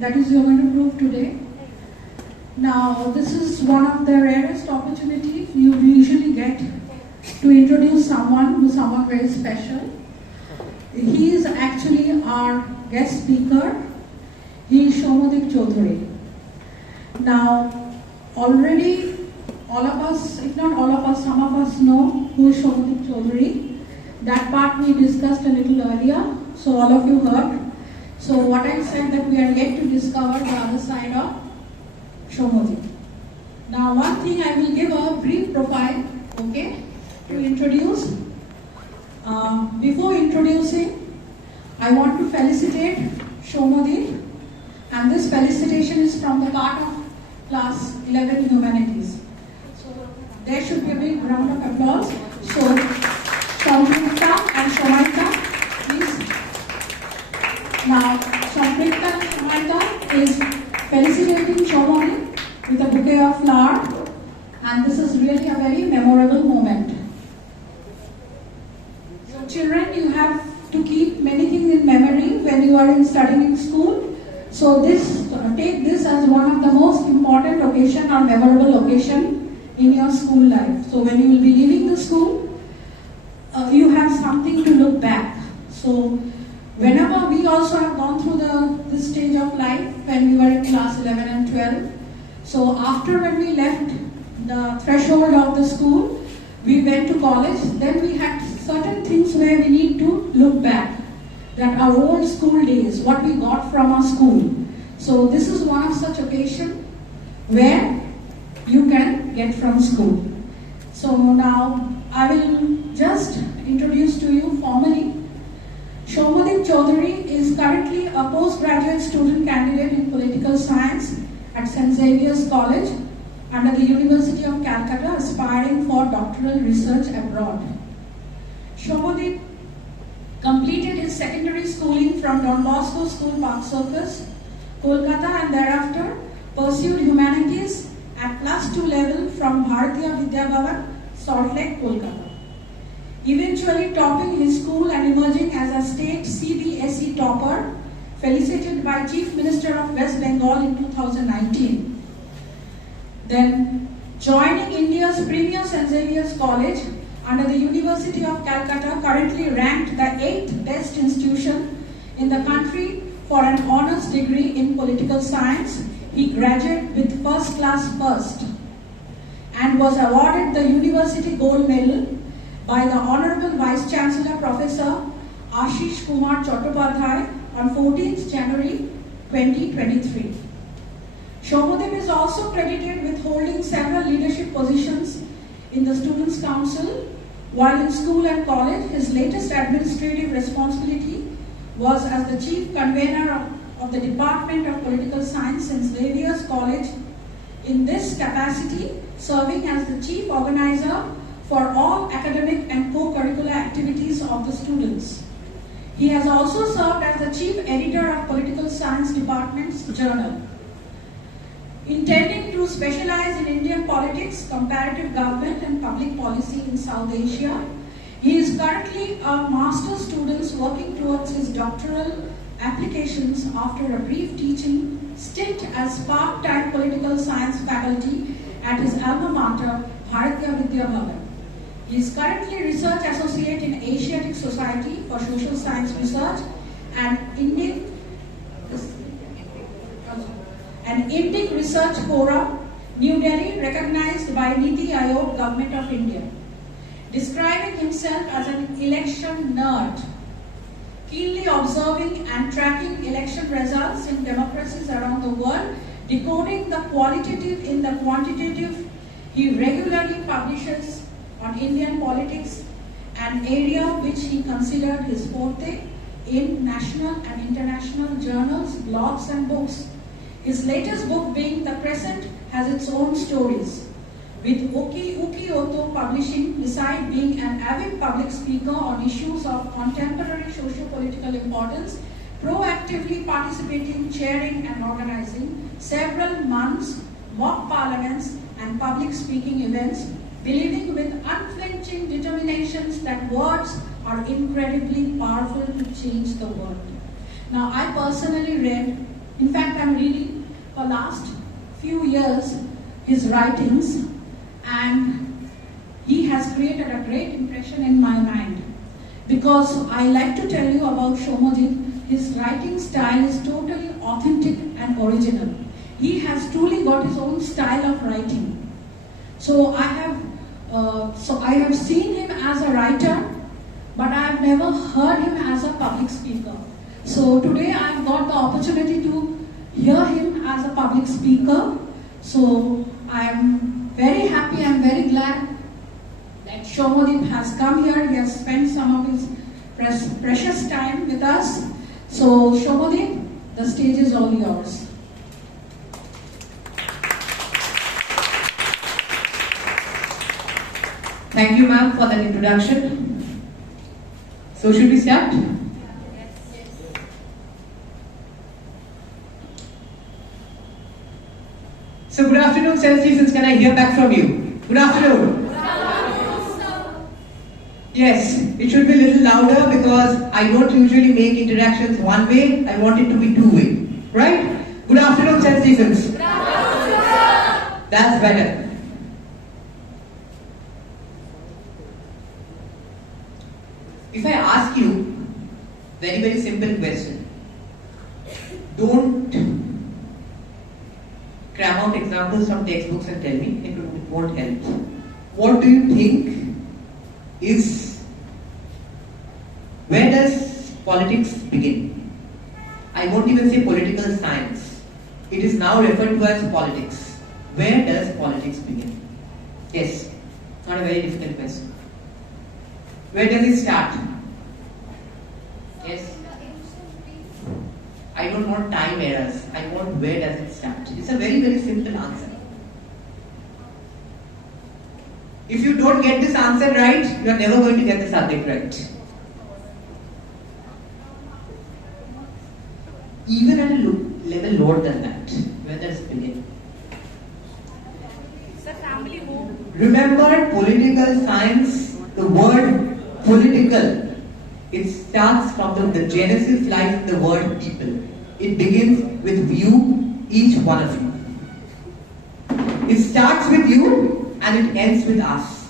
that is you're going to prove today. Now, this is one of the rarest opportunities you usually get to introduce someone very special. He is actually our guest speaker. He is Soumyadeep Chowdhury. Now, already all of us, if not all of us, some of us know who is Soumyadeep Chowdhury. That part we discussed a little earlier, so all of you heard. So what I said that we are yet to discover the other side of Soumyadeep. Now, one thing I will give a brief profile, okay, to introduce. Before introducing, I want to felicitate Soumyadeep, and this felicitation is from the part of class 11 humanities. So there should be a big round of applause. So Samrita and Shomaita, please. Now Samrita and Shomaita is felicitating Soumyadeep with a bouquet of flowers, and this is really a very memorable moment. So children, you have to keep many things in memory when you are studying in school. So take this as one of the most important occasion or memorable occasion in your school life. So when you will be leaving the school, you have something to look back. So whenever we also have gone through this stage of life when we were in class 11 and 12. So after when we left the threshold of the school, we went to college. Then we had certain things where we need to look back. That our old school days, what we got from our school. So this is one of such occasion where you can get from school. So now I will just introduce to you formally. Soumyadeep Chowdhury is currently a postgraduate student candidate in political science at St.Xavier's College under the University of Calcutta, aspiring for doctoral research abroad. Soumyadeep completed his secondary schooling from Don Bosco School, Park Circus, Calcutta, and thereafter pursued humanities at +2 level from Bharatiya Vidya Bhavan, Salt Lake, Kolkata. Eventually topping his school and emerging as a state CBSE topper, felicitated by Chief Minister of West Bengal in 2019. Then joining India's premier St. Xavier's College under the University of Calcutta, currently ranked the 8th best institution in the country for an honours degree in political science. He graduated with first class first and was awarded the University Gold Medal by the Honourable Vice Chancellor Professor Ashish Kumar Chattopadhyay on 14th January 2023. Soumyadeep is also credited with holding several leadership positions in the Students' Council. While in school and college, his latest administrative responsibility was as the Chief Convener of the Department of Political Science in Xavier's College. In this capacity, serving as the Chief Organizer for all academic and co-curricular activities of the students. He has also served as the Chief Editor of Political Science Department's journal. Intending to specialize in Indian politics, comparative government and public policy in South Asia, he is currently a master's student working towards his doctoral applications after a brief teaching stint as part-time political science faculty at his alma mater, Bharatiya Vidya Bhavan. He is currently Research Associate in Asiatic Society for Social Science Research and Indic Research Forum, New Delhi, recognized by Niti Aayog, Government of India. Describing himself as an election nerd, keenly observing and tracking election results in democracies around the world, decoding the qualitative in the quantitative, he regularly publishes on Indian politics, an area which he considered his forte in national and international journals, blogs and books. His latest book, being The Crescent, has its own stories, with Uki Otto Publishing, beside being an avid public speaker on issues of contemporary socio-political importance, proactively participating, chairing and organizing several months, mock parliaments and public speaking events, believing with unflinching determinations that words are incredibly powerful to change the world. Now, I personally read In fact, I'm reading for last few years his writings, and he has created a great impression in my mind. Because I like to tell you about Soumyadeep, his writing style is totally authentic and original. He has truly got his own style of writing. So I have seen him as a writer, but I have never heard him as a public speaker. So today I have got the opportunity to hear him as a public speaker. So I am very happy and very glad that Soumyadeep has come here. He has spent some of his precious time with us. So Soumyadeep, the stage is all yours. Thank you, ma'am, for that introduction. So should we start? Yes. So good afternoon, St.StephensSchool. Can I hear back from you? Good afternoon. Good afternoon, sir. Yes, it should be a little louder because I don't usually make interactions one way. I want it to be two-way. Right? Good afternoon, St.StephensSchool. Good afternoon, sir. That's better. If I ask you very, very simple question, don't cram out examples from textbooks and tell me, it won't help. What do you think is, where does politics begin? I won't even say political science. It is now referred to as politics. Where does politics begin? Yes, not a very difficult question. Where does it start? Yes? I don't want time errors. I want where does it start. It's a very, very simple answer. If you don't get this answer right, you are never going to get the subject right. Even at a level lower than that, where does it begin? It's a family home. Remember, political science, the word political, it starts from the genesis lies in the word people. It begins with you, each one of you. It starts with you and it ends with us.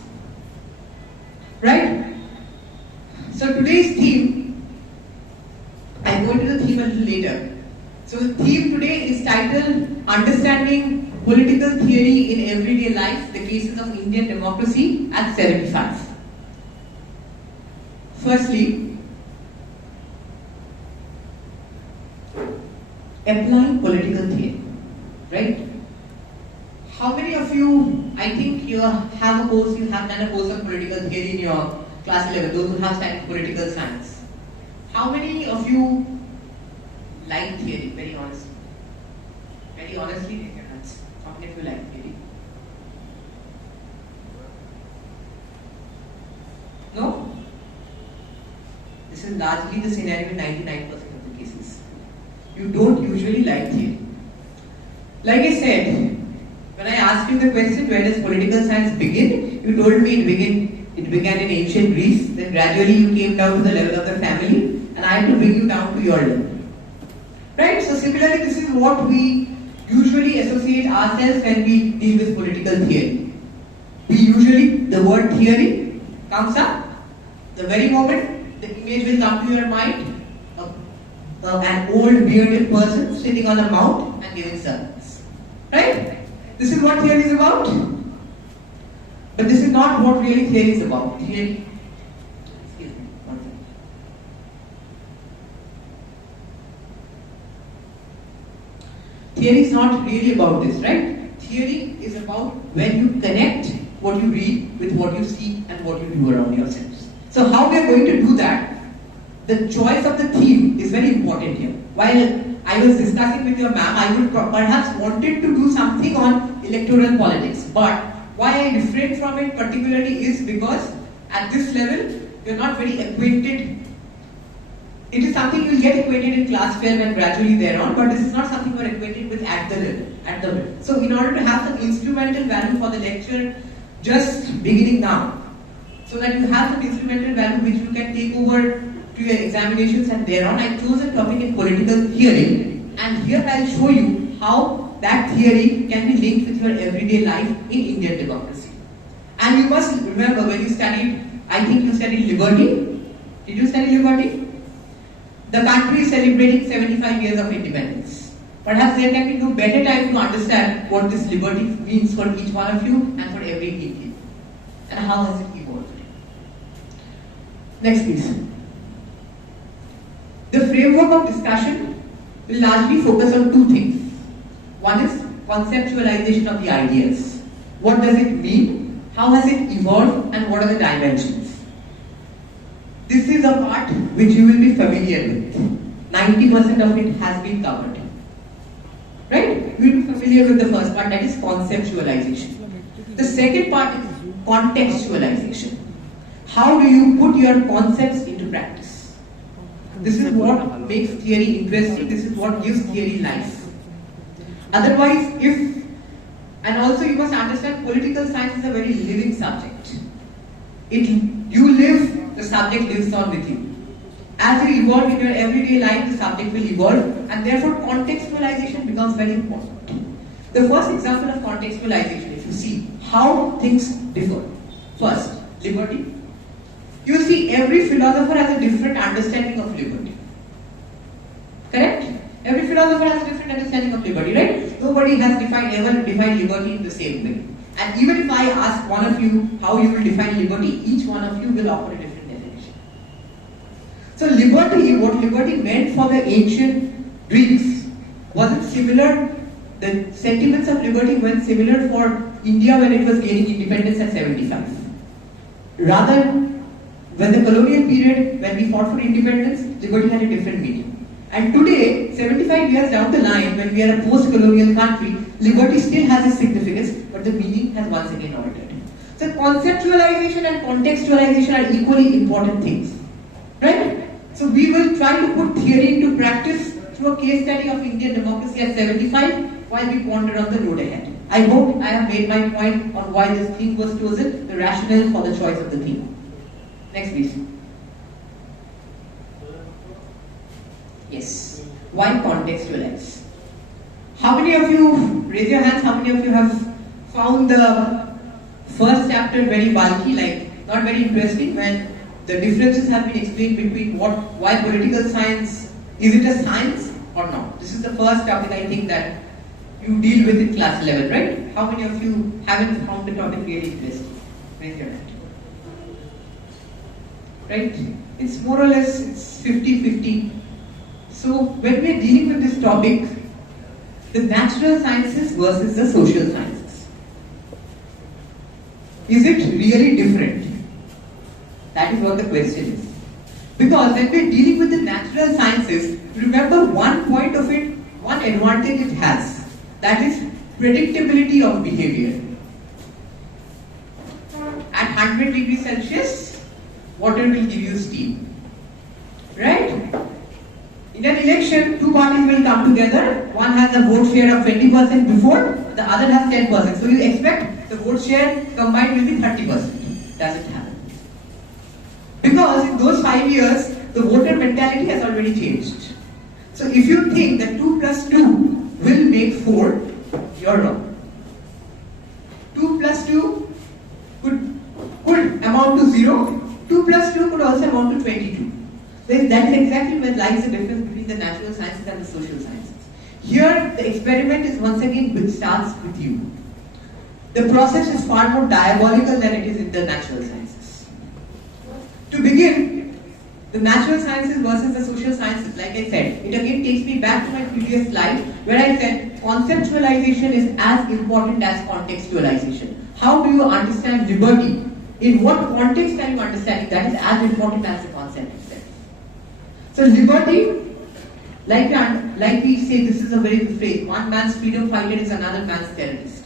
Right? So today's theme, I'll go into the theme a little later. So the theme today is titled Understanding Political Theory in Everyday Life, the Cases of Indian Democracy at 75. Firstly, applying political theory, right? How many of you, I think you have a course, you have done a course of political theory in your class 11, those who have studied political science. How many of you like theory, very honestly? Very honestly, take your hands. How many of you like theory? No? This is largely the scenario in 99% of the cases. You don't usually like theory. Like I said, when I asked you the question, where does political science begin? You told me it began in ancient Greece, then gradually you came down to the level of the family, and I had to bring you down to your level. Right? So similarly, this is what we usually associate ourselves when we deal with political theory. We usually, the word theory comes up, the very moment the image will come to your mind, an old bearded person sitting on a mount and giving sermons. Right? This is what theory is about. But this is not what really theory is about. Theory. Excuse me, one second. Theory is not really about this, right? Theory is about when you connect what you read with what you see and what you do around yourselves. So how we are going to do that? The choice of the theme is very important here. While I was discussing with your ma'am, I would perhaps wanted to do something on electoral politics. But why I refrain from it particularly is because at this level, you're not very acquainted. It is something you'll get acquainted in class 12 and gradually thereon, but this is not something you're acquainted with at the level. So in order to have some instrumental value for the lecture, just beginning now, so that you have some instrumental value which you can take over to your examinations and thereon, I chose a topic in political theory, and here I'll show you how that theory can be linked with your everyday life in Indian democracy. And you must remember when you studied, I think you studied liberty. Did you study liberty? The country is celebrating 75 years of independence. Perhaps there can be no better time to understand what this liberty means for each one of you and for every Indian. And how has it evolved? Next please. The framework of discussion will largely focus on two things. One is conceptualization of the ideas. What does it mean? How has it evolved? And what are the dimensions? This is a part which you will be familiar with. 90% of it has been covered. Right? You will be familiar with the first part, that is conceptualization. The second part is contextualization. How do you put your concepts into practice? This is what makes theory interesting. This is what gives theory life. Otherwise, and also you must understand political science is a very living subject. You live, the subject lives on with you. As you evolve in your everyday life, the subject will evolve, and therefore contextualization becomes very important. The first example of contextualization, if you see how things differ. First, liberty. You see, every philosopher has a different understanding of liberty. Correct? Every philosopher has a different understanding of liberty, right? Nobody has ever defined liberty in the same way. And even if I ask one of you how you will define liberty, each one of you will offer a different definition. So liberty, what liberty meant for the ancient Greeks, wasn't similar. The sentiments of liberty weren't similar for India when it was gaining independence at 75. Rather, when the colonial period, when we fought for independence, liberty had a different meaning. And today, 75 years down the line, when we are a post-colonial country, liberty still has a significance, but the meaning has once again altered. So conceptualization and contextualization are equally important things. Right? So we will try to put theory into practice through a case study of Indian democracy at 75 while we ponder on the road ahead. I hope I have made my point on why this theme was chosen, the rationale for the choice of the theme. Next please. Yes. Why contextualize? How many of you, raise your hands, how many of you have found the first chapter very bulky, like not very interesting, when the differences have been explained between why political science, is it a science or not? This is the first topic I think that you deal with in class 11, right? How many of you haven't found the topic really interesting? Raise your hand. Right? It's more or less, it's 50-50. So when we are dealing with this topic, the natural sciences versus the social sciences, is it really different? That is what the question is. Because when we are dealing with the natural sciences, remember one point of it, one advantage it has, that is predictability of behavior. At 100 degrees Celsius, water will give you steam. Right? In an election, two parties will come together. One has a vote share of 20% before, the other has 10%. So you expect the vote share combined will be 30%. Does it happen? Because in those 5 years, the voter mentality has already changed. So if you think that 2 plus 2 will make 4, you're wrong. 2 plus 2 could amount to 0. 2 plus 2 could also amount to 22. That is exactly where lies the difference between the natural sciences and the social sciences. Here, the experiment is once again starts with you. The process is far more diabolical than it is in the natural sciences. To begin, the natural sciences versus the social sciences, like I said, it again takes me back to my previous slide where I said conceptualization is as important as contextualization. How do you understand liberty? In what context are you understanding? That is as important as the concept itself. So liberty, like we say, this is a very good phrase, one man's freedom fighter is another man's terrorist.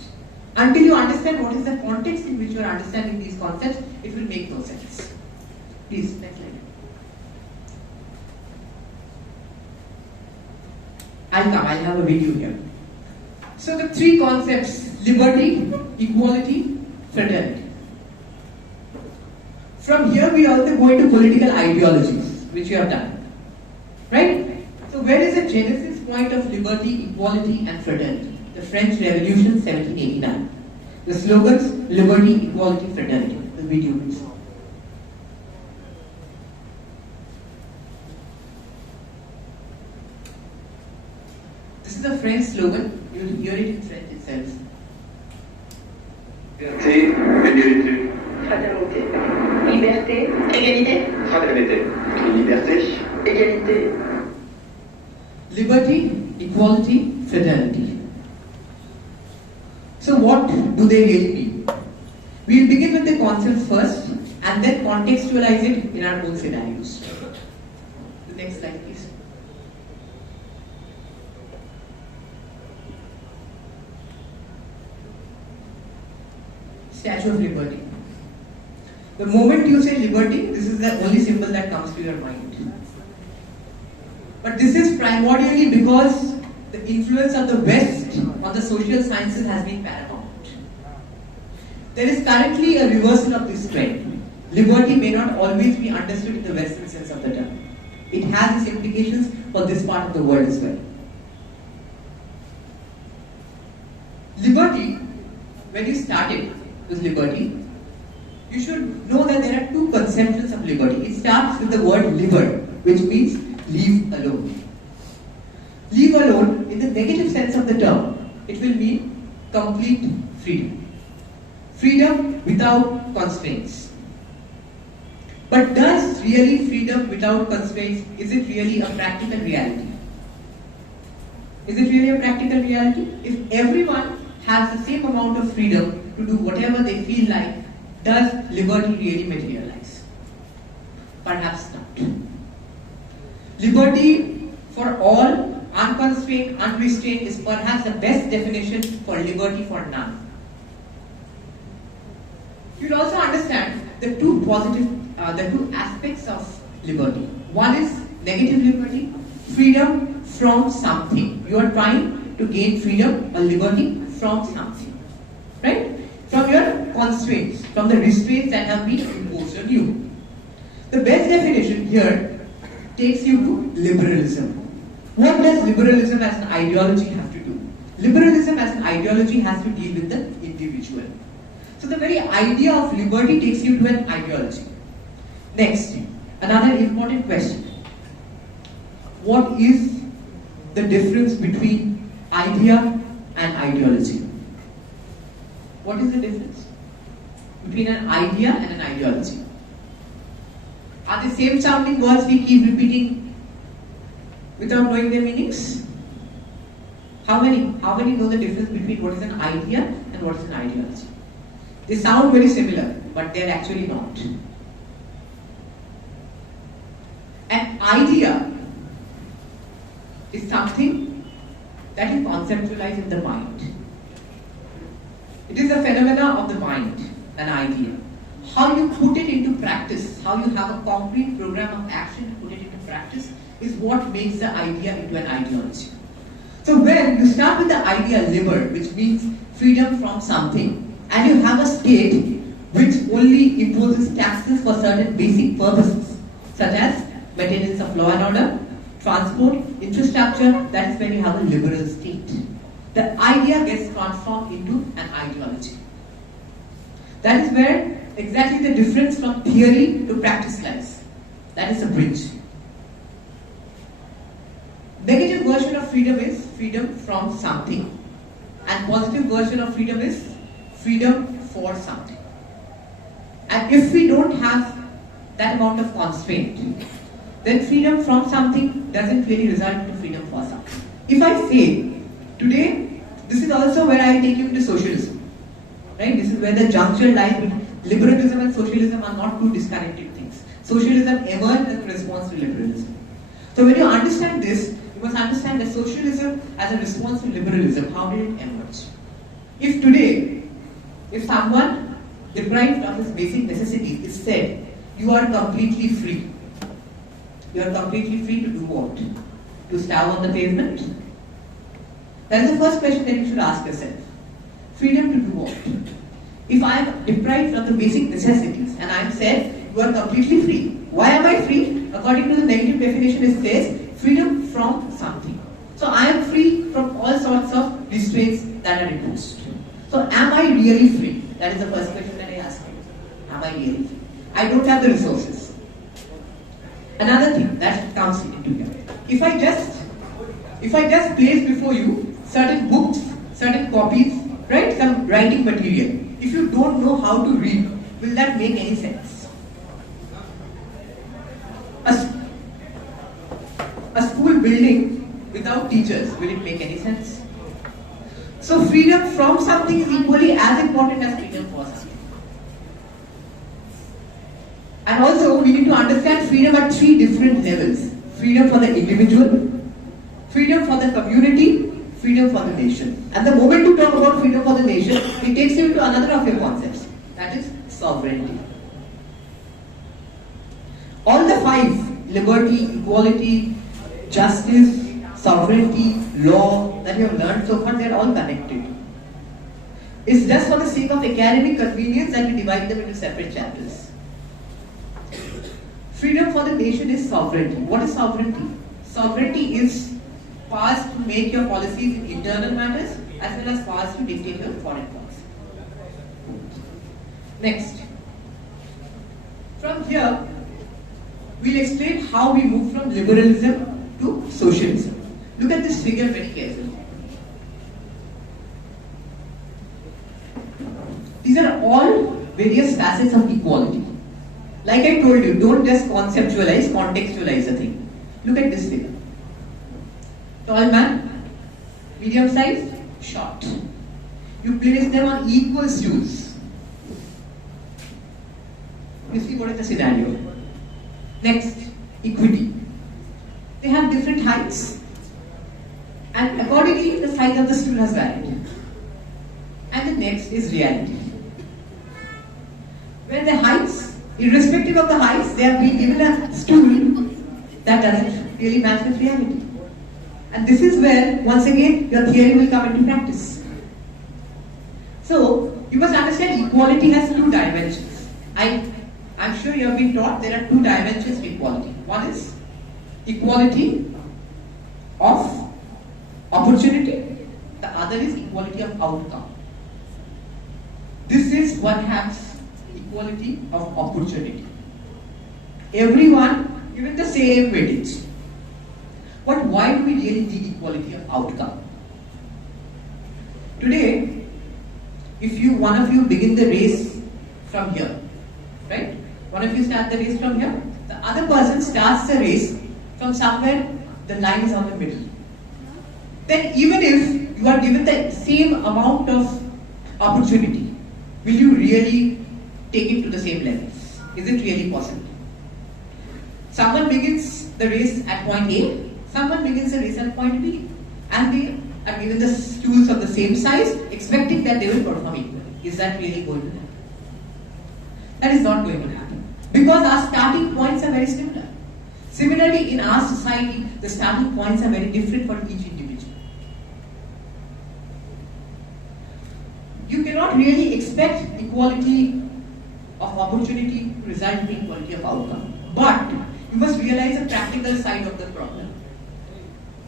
Until you understand what is the context in which you are understanding these concepts, it will make no sense. Please, next slide. I'll have a video here. So the three concepts, liberty, equality, fraternity. From here we also go into political ideologies, which you have done. Right? So where is the genesis point of liberty, equality and fraternity? The French Revolution 1789. The slogans, liberty, equality, fraternity. The video please. This is the French slogan. You will hear it in French itself. Liberté, égalité. Fraternité, liberté, égalité, Fraternité. Liberté. égalité. Liberty, equality, fraternity. So what do they really mean? We will begin with the concepts first and then contextualize it in our own scenarios. The next slide please. Statue of Liberty. The moment you say liberty, this is the only symbol that comes to your mind. But this is primordially because the influence of the West on the social sciences has been paramount. There is currently a reversal of this trend. Liberty may not always be understood in the Western sense of the term. It has its implications for this part of the world as well. Liberty, when you started with liberty, you should know that there are two conceptions of liberty. It starts with the word liber, which means leave alone. Leave alone, in the negative sense of the term, it will mean complete freedom. Freedom without constraints. But does really freedom without constraints, is it really a practical reality? Is it really a practical reality? If everyone has the same amount of freedom to do whatever they feel like, does liberty really materialize? Perhaps not. Liberty for all, unconstrained, unrestrained, is perhaps the best definition for liberty for none. You will also understand the two aspects of liberty. One is negative liberty, freedom from something. You are trying to gain freedom or liberty from something, right? From your constraints, from the restraints that have been imposed on you. The best definition here takes you to liberalism. What does liberalism as an ideology have to do? Liberalism as an ideology has to deal with the individual. So the very idea of liberty takes you to an ideology. Next, another important question. What is the difference between idea and ideology? What is the difference between an idea and an ideology? Are the same sounding words we keep repeating without knowing their meanings? How many know the difference between what is an idea and what is an ideology? They sound very similar, but they are actually not. An idea is something that is conceptualized in the mind. It is a phenomena of the mind, an idea. How you put it into practice, how you have a concrete program of action to put it into practice, is what makes the idea into an ideology. So when you start with the idea liber, which means freedom from something, and you have a state which only imposes taxes for certain basic purposes, such as maintenance of law and order, transport, infrastructure, that is when you have a liberal state. The idea gets transformed into an ideology. That is where exactly the difference from theory to practice lies. That is a bridge. Negative version of freedom is freedom from something, and positive version of freedom is freedom for something. And if we don't have that amount of constraint, then freedom from something doesn't really result into freedom for something. If I say, today, this is also where I take you into socialism, right? This is where the juncture lies between liberalism and socialism are not two disconnected things. Socialism emerged as a response to liberalism. So when you understand this, you must understand that socialism as a response to liberalism, how did it emerge? If today, if someone deprived of his basic necessities is said, you are completely free. You are completely free to do what? To starve on the pavement? That is the first question that you should ask yourself. Freedom to do what? If I am deprived of the basic necessities and I am said, you are completely free. Why am I free? According to the negative definition, it says freedom from restraints that are imposed. So am I really free? That is the first question that I ask you. Am I really free? I don't have the resources. Another thing that comes into here. If I just place before you certain books, certain copies, right, some writing material, if you don't know how to read, will that make any sense? A school building without teachers, will it make any sense? So freedom from something is equally as important as freedom for something. And also we need to understand freedom at three different levels. Freedom for the individual, freedom for the community, freedom for the nation. And the moment you talk about freedom for the nation, it takes you to another of your concepts. That is sovereignty. All the five, liberty, equality, justice, sovereignty, law, that you have learned so far, they are all connected. It's just for the sake of academic convenience that we divide them into separate chapters. Freedom for the nation is sovereignty. What is sovereignty? Sovereignty is powers to make your policies in internal matters as well as powers to dictate your foreign policy. Next. From here, we'll explain how we move from liberalism to socialism. Look at this figure very carefully. These are all various facets of equality. Like I told you, don't just conceptualize, contextualize the thing. Look at this figure. Tall man, medium size, short. You place them on equal stools. You see what is the scenario. Next, equity. They have different heights, and accordingly the size of the stool has varied. And the next is reality. Where the heights, irrespective of the heights, they have been given a stool that doesn't really match with reality. And this is where, once again, your theory will come into practice. So, you must understand equality has two dimensions. I'm sure you have been taught there are two dimensions to equality. One is equality of opportunity. The other is equality of outcome. This is what has equality of opportunity. Everyone given the same weightage. But why do we really need equality of outcome? Today, if one of you begin the race from here, right? One of you start the race from here, the other person starts the race from somewhere, the line is on the middle. Then even if you are given the same amount of opportunity, will you really take it to the same levels? Is it really possible? Someone begins the race at point A, someone begins the race at point B, and they are given the stools of the same size, expecting that they will perform equally. Is that really going to happen? That is not going to happen. Because our starting points are very similar. Similarly, in our society, the starting points are very different for each individual. You cannot really expect equality of opportunity to result in equality of outcome. But you must realize the practical side of the problem.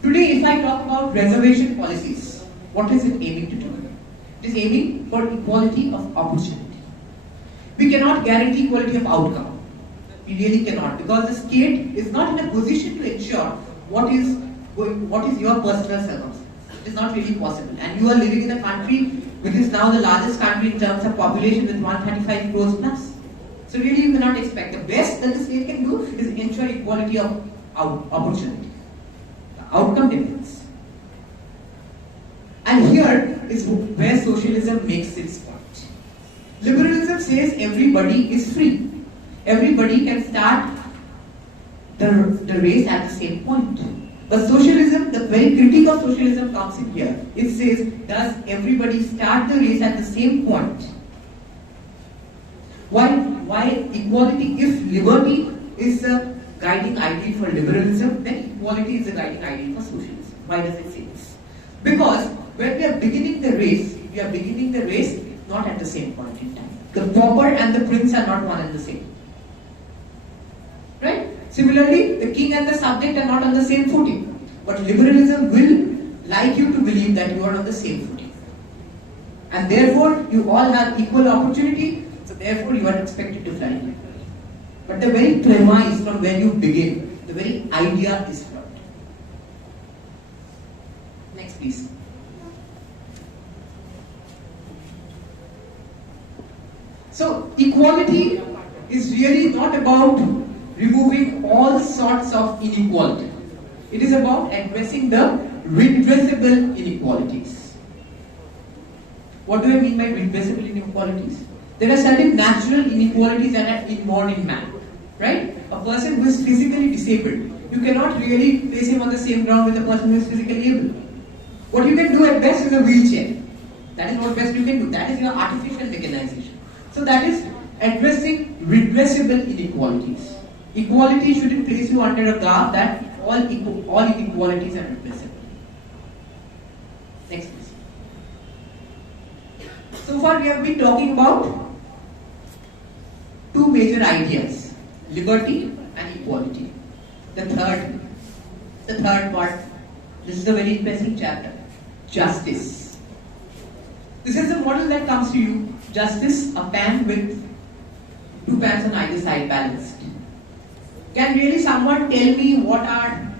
Today, if I talk about reservation policies, what is it aiming to do? It is aiming for equality of opportunity. We cannot guarantee equality of outcome. We really cannot, because the state is not in a position to ensure what is your personal circumstance. It is not really possible. And you are living in a country which is now the largest country in terms of population with 135 crores plus. So really you cannot expect. The best that the state can do is ensure equality of opportunity. The outcome depends. And here is where socialism makes its point. Liberalism says everybody is free. Everybody can start the race at the same point. But socialism, the very critique of socialism comes in here. It says, does everybody start the race at the same point? Why equality? If liberty is the guiding ideal for liberalism, then equality is the guiding ideal for socialism. Why does it say this? Because when we are beginning the race not at the same point in time. The pauper and the prince are not one and the same. Right? Similarly, the king and the subject are not on the same footing. But liberalism will like you to believe that you are on the same footing. And therefore, you all have equal opportunity, so therefore you are expected to fly. But the very premise from where you begin, the very idea is flawed. Next, please. So, equality is really not about removing all sorts of inequality. It is about addressing the redressable inequalities. What do I mean by redressable inequalities? There are certain natural inequalities that are inborn in man, right? A person who is physically disabled, you cannot really place him on the same ground with a person who is physically able. What you can do at best is a wheelchair. That is what best you can do. That is your artificial mechanization. So that is addressing redressable inequalities. Equality shouldn't place you under a guard that all inequalities are redressable. Next please. So far we have been talking about two major ideas, liberty and equality. The third part, this is a very interesting chapter, justice. This is the model that comes to you, justice, a pan with two pans on either side balanced. Can really someone tell me what are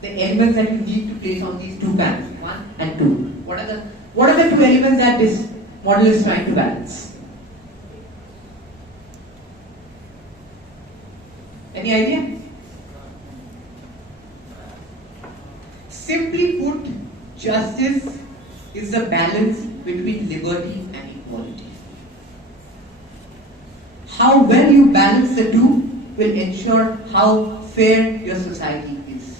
the elements that you need to place on these two pans, 1 and 2? What are the two elements that this model is trying to balance? Any idea? Simply put, justice is the balance between liberty and equality. How well you balance the two will ensure how fair your society is.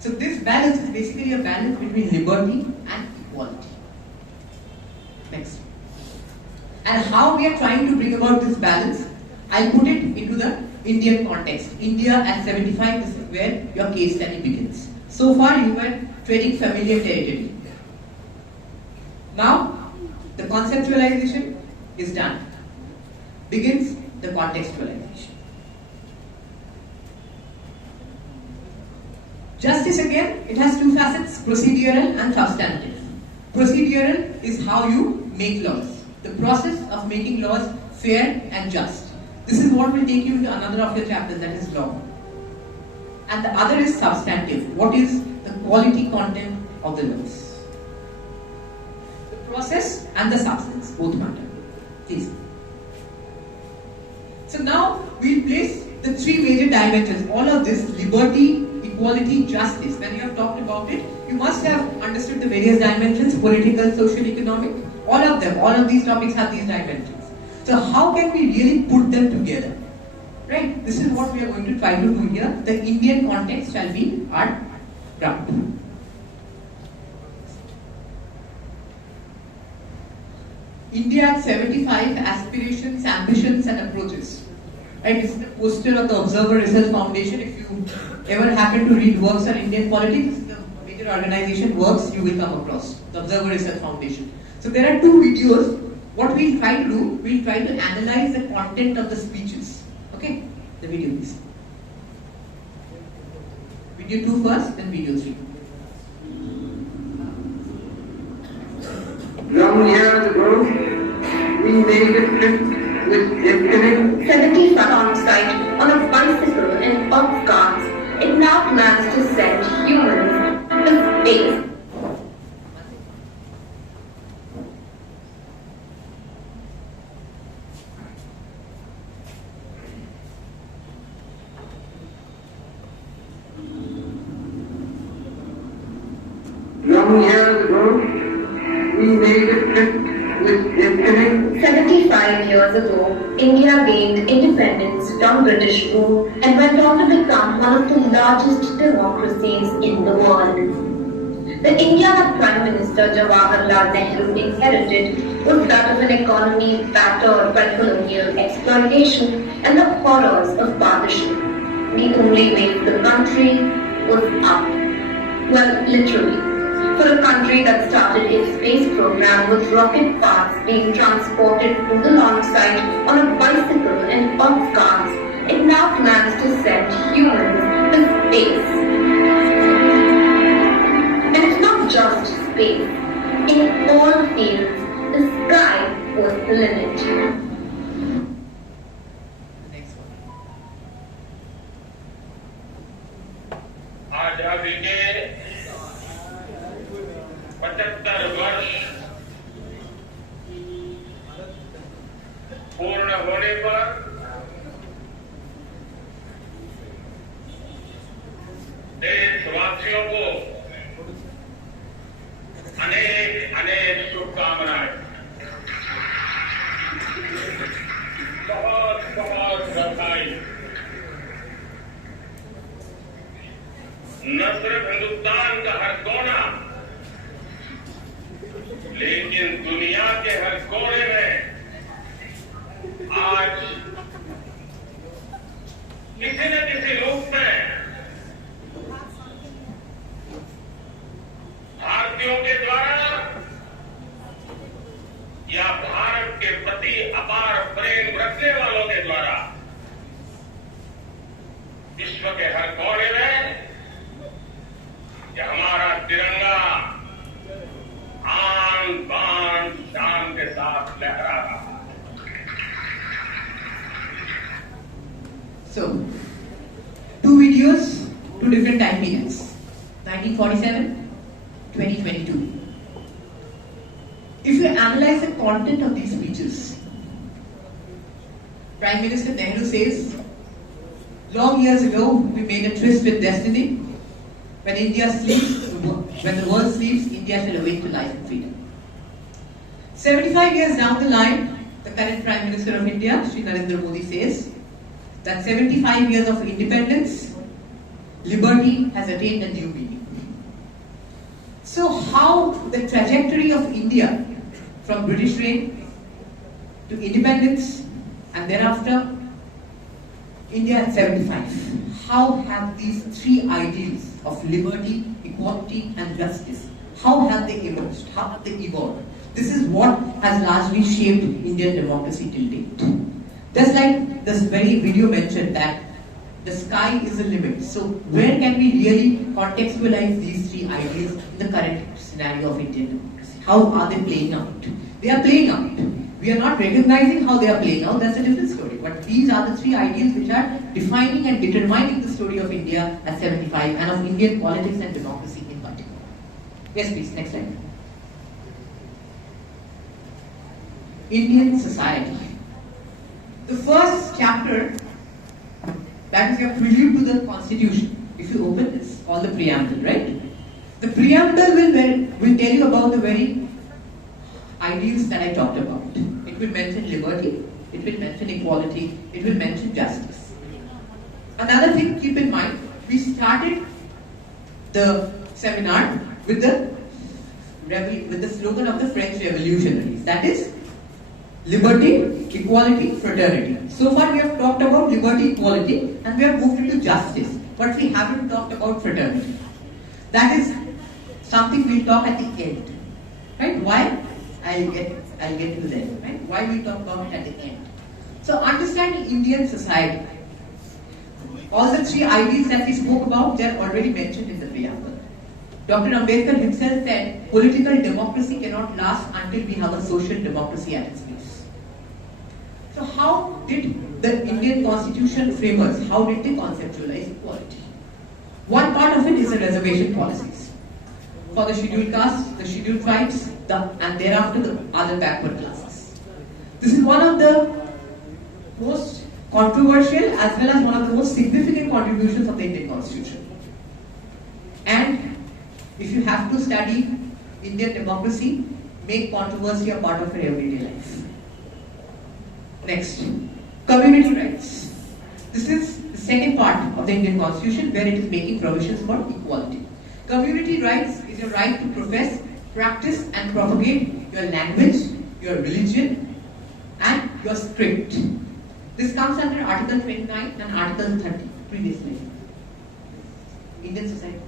So this balance is basically a balance between liberty and equality. Next. And how we are trying to bring about this balance, I'll put it into the Indian context. India at 75, this is where your case study begins. So far you were treading familiar territory. Now, the conceptualization is done. Begins the contextualization. Justice again, it has two facets, procedural and substantive. Procedural is how you make laws. The process of making laws fair and just. This is what will take you into another of your chapters, that is law. And the other is substantive. What is the quality content of the laws? The process and the substance, both matter. Please. So now we'll place the three major dimensions. All of this, liberty, equality, justice. When you have talked about it, you must have understood the various dimensions, political, social, economic. All of them, all of these topics have these dimensions. So how can we really put them together? Right? This is what we are going to try to do here. The Indian context shall be our ground. India at 75, aspirations, ambitions and approaches. Right? This is the poster of the Observer Research Foundation. If you ever happen to read works on Indian politics, this is the major organization works you will come across. The Observer Research Foundation. So there are two videos. What we'll try to do, we'll try to analyze the content of the speeches. Okay? The video please. Video 2 first, then video 3. Long years ago, we made a trip with destiny. 75 on site on a bicycle and box cars. It now plans to send humans to space. Long years ago, we made a trip with destiny. 75 years ago, India gained independence from British rule and went on to become one of the largest democracies in the world. The India that Prime Minister Jawaharlal Nehru inherited was that of an economy battered by colonial exploitation and the horrors of partition. The only way for the country was up. Well, literally. For a country that started its space program with rocket parts being transported to the launch site on a bicycle and boxcars, it now plans to send humans to space. And it's not just 75 वर्ष पूर्ण होने पर देशवासियों को अनेक अनेक शुभकामनाएं। बहुत बहुत बधाई। न सिर्फ हिंदुस्तान का हर कोना, लेकिन दुनिया के हर कोने में आज किसी न किसी रूप में भारतीयों के द्वारा या भारत के प्रति अपार प्रेम रखने वालों के द्वारा विश्व के हर कोने में यह हमारा तिरंगा आन बान शान के साथ लहरा रहा है। So, two videos, two different time periods, 1947, 2022. If you analyze the content of these speeches, Prime Minister Nehru says, long years ago we made a tryst with destiny. When India sleeps, when the world sleeps, India shall awake to life and freedom. 75 years down the line, the current Prime Minister of India, Shri Narendra Modi, says that 75 years of independence, liberty has attained a new meaning. So how the trajectory of India from British reign to independence and thereafter India at 75, how have these three ideals of liberty, equality and justice, how have they emerged, how have they evolved? This is what has largely shaped Indian democracy till date. Just like this very video mentioned that the sky is the limit. So where can we really contextualize these three ideals in the current scenario of Indian democracy? How are they playing out? They are playing out. We are not recognizing how they are playing out, that's a different story. But these are the three ideals which are defining and determining the story of India at 75 and of Indian politics and democracy in particular. Yes please, next slide. Indian society. The first chapter, that is your prelude to the constitution. If you open this, all the preamble, right? The preamble will tell you about the very ideals that I talked about. It will mention liberty, it will mention equality, it will mention justice. Another thing, keep in mind, we started the seminar with the slogan of the French revolutionaries, that is liberty, equality, fraternity. So far we have talked about liberty, equality and we have moved into justice, but we haven't talked about fraternity. That is something we'll talk at the end. Right? Why? I'll get to that. Right? Why we talk about it at the end. So understanding Indian society. All the three ideals that we spoke about, they are already mentioned in the preamble. Dr. Ambedkar himself said, political democracy cannot last until we have a social democracy at its base. So how did the Indian constitution framers, how did they conceptualize equality? One part of it is the reservation policies. For the scheduled castes, the scheduled tribes, and thereafter the other backward classes. This is one of the most controversial as well as one of the most significant contributions of the Indian Constitution. And if you have to study Indian democracy, make controversy a part of your everyday life. Next, community rights. This is the second part of the Indian Constitution where it is making provisions for equality. Community rights is your right to profess, practice and propagate your language, your religion and your script. This comes under Article 29 and Article 30 previously. Indian society.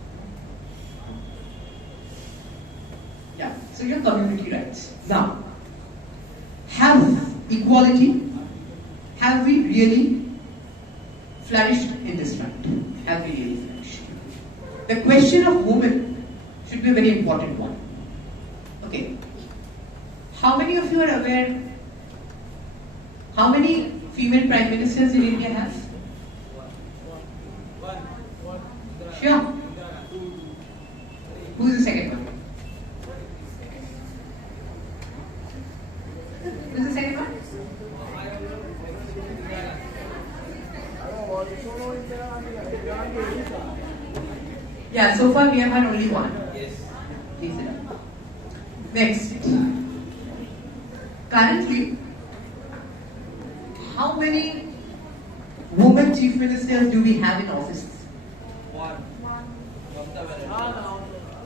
Yeah, so your community rights. Now, have equality, have we really flourished in this front? Have we really flourished? The question of women should be a very important one. Okay. How many of you are aware how many female prime ministers in India have? Sure. Who is the second one? Yeah, so far we have had only one. Yes. Please sit down. Next. Currently, how many women chief ministers do we have in office? One.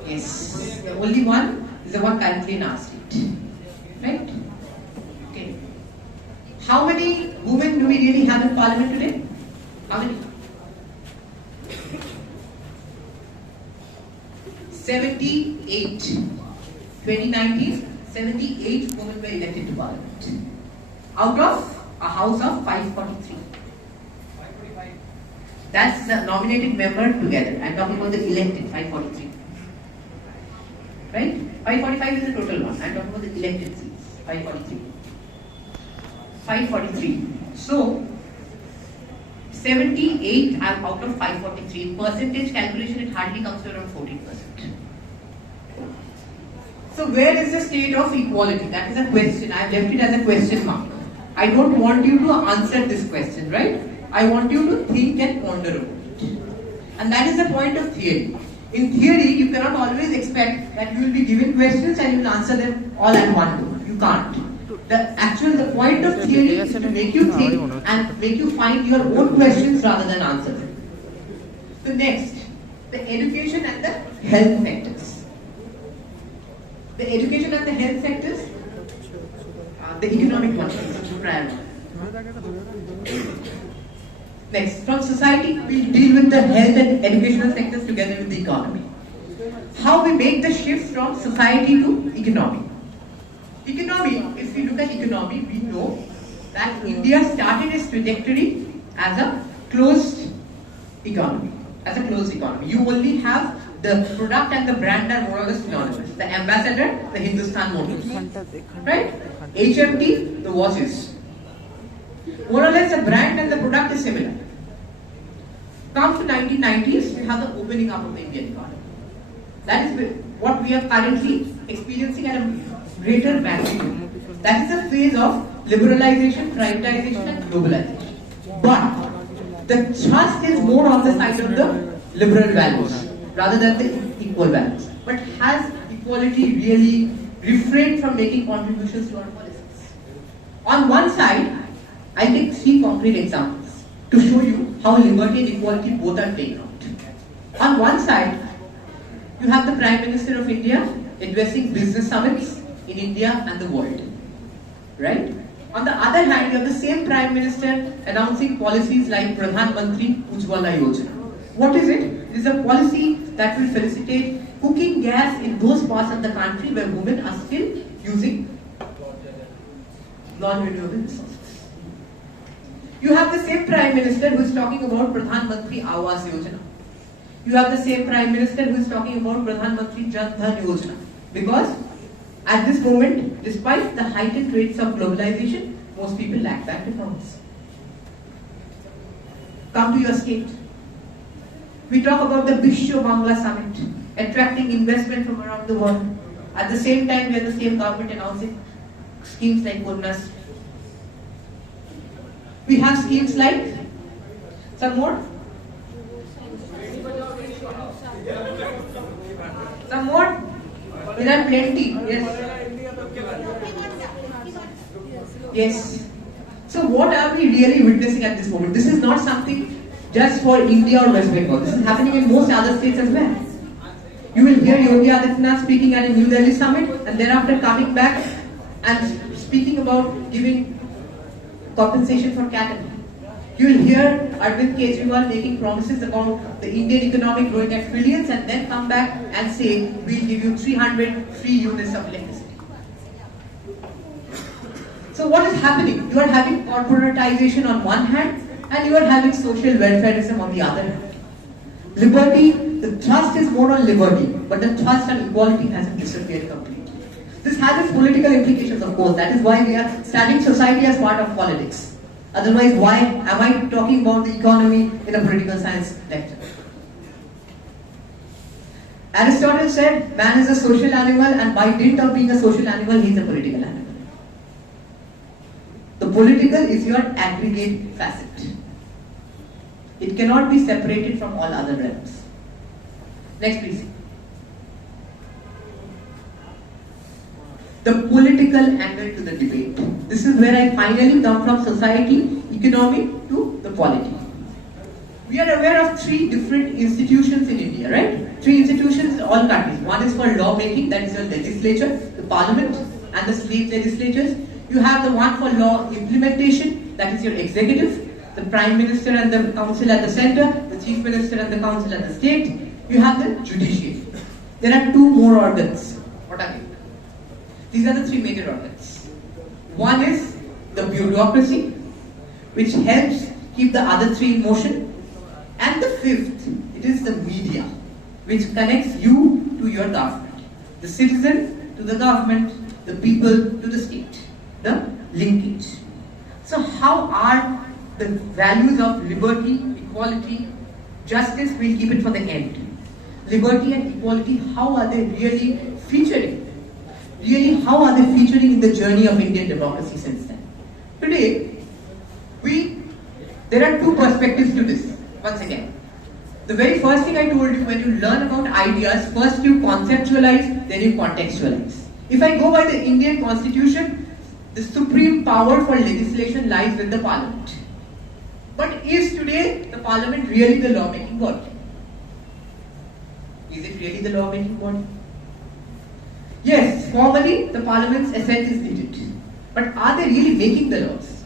Yes. The only one is the one currently in our state. Right? Okay. How many women do we really have in parliament today? How many? 78. 2019, 78 women were elected to parliament. Out of a house of 543. 545. That's the nominated member together. I'm talking about the elected 543. Right? 545 is the total one. I'm talking about the elected seats. 543. 543. So, 78 out of 543. In percentage calculation, it hardly comes to around 14%. So where is the state of equality? That is a question. I have left it as a question mark. I don't want you to answer this question, right? I want you to think and ponder over it. And that is the point of theory. In theory, you cannot always expect that you will be given questions and you will answer them all at one go. You can't. The point of theory is to make you think and make you find your own questions rather than answer them. So next, the education and the health sectors. The education and the health sectors, the economic one, prior one. Next, from society, we deal with the health and educational sectors together with the economy. How we make the shift from society to economy. Economy, if we look at economy, we know that India started its trajectory as a closed economy. You only have the product and the brand are more or less synonymous. The ambassador, the Hindustan Motors. Right? HMT, the watches. More or less the brand and the product is similar. Come to 1990s, we have the opening up of the Indian economy. That is what we are currently experiencing at a greater magnitude. That is a phase of liberalization, privatization and globalization. But the thrust is more on the side of the liberal values rather than the equal values. But has equality really refrained from making contributions to our policies? On one side, I take 3 concrete examples to show you how liberty and equality both are playing out. On one side, you have the Prime Minister of India addressing business summits in India and the world. Right? On the other hand, you have the same Prime Minister announcing policies like Pradhan Mantri Ujjwala Yojana. What is it? It is a policy that will facilitate cooking gas in those parts of the country where women are still using non-renewable resources. You have the same Prime Minister who is talking about Pradhan Mantri Awas Yojana. You have the same Prime Minister who is talking about Pradhan Mantri Jan Dhan Yojana. Because at this moment, despite the heightened rates of globalization, most people lack bank accounts. Come to your state. We talk about the Bisho Bangla Summit, attracting investment from around the world. At the same time, we have the same government announcing schemes like Kurnas. We have schemes like, some more? Some more? There are plenty, yes. Yes. So what are we really witnessing at this moment? This is not something just for India or West Bengal. This is happening in most other states as well. You will hear Yogi Adityanath speaking at a New Delhi summit and thereafter coming back and speaking about giving compensation for cattle. You will hear Arvind Kejriwal making promises about the Indian economy growing at trillions and then come back and say, we'll give you 300 free units of electricity. So what is happening? You are having corporatization on one hand and you are having social welfareism on the other hand. Liberty, the thrust is more on liberty, but the thrust on equality hasn't disappeared completely. This has its political implications, of course. That is why we are studying society as part of politics. Otherwise, why am I talking about the economy in a political science lecture? Aristotle said, man is a social animal and by dint of being a social animal, he is a political animal. The political is your aggregate facet. It cannot be separated from all other realms. Next, please. The political angle to the debate. This is where I finally come from society, economy to the polity. We are aware of three different institutions in India, right? Three institutions in all countries. One is for law making, that is your legislature, the parliament and the state legislatures. You have the one for law implementation, that is your executive, the prime minister and the council at the center, the chief minister and the council at the state. You have the judiciary. There are two more organs. What are they? These are the three major organs. One is the bureaucracy, which helps keep the other three in motion. And the fifth, it is the media, which connects you to your government. The citizen to the government, the people to the state. The linkage. So how are the values of liberty, equality, justice, we'll keep it for the end. Liberty and equality, how are they really featuring? Really, how are they featuring in the journey of Indian democracy since then? Today, there are two perspectives to this. Once again, the very first thing I told you, when you learn about ideas, first you conceptualize, then you contextualize. If I go by the Indian Constitution, the supreme power for legislation lies with the Parliament. But is today the Parliament really the lawmaking body? Is it really the lawmaking body? Yes, formally the Parliament's assent is needed. But are they really making the laws?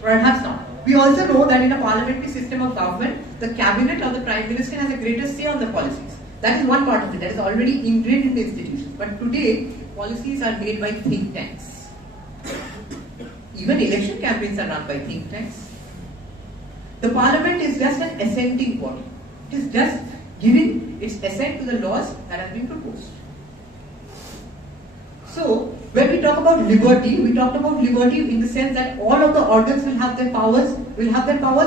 Perhaps not. We also know that in a parliamentary system of government, the cabinet or the prime minister has a greater say on the policies. That is one part of it. That is already ingrained in the institution. But today, policies are made by think tanks. Even election campaigns are run by think tanks. The parliament is just an assenting body. It is just giving its assent to the laws that have been proposed. So, when we talk about liberty, we talked about liberty in the sense that all of the organs will have their powers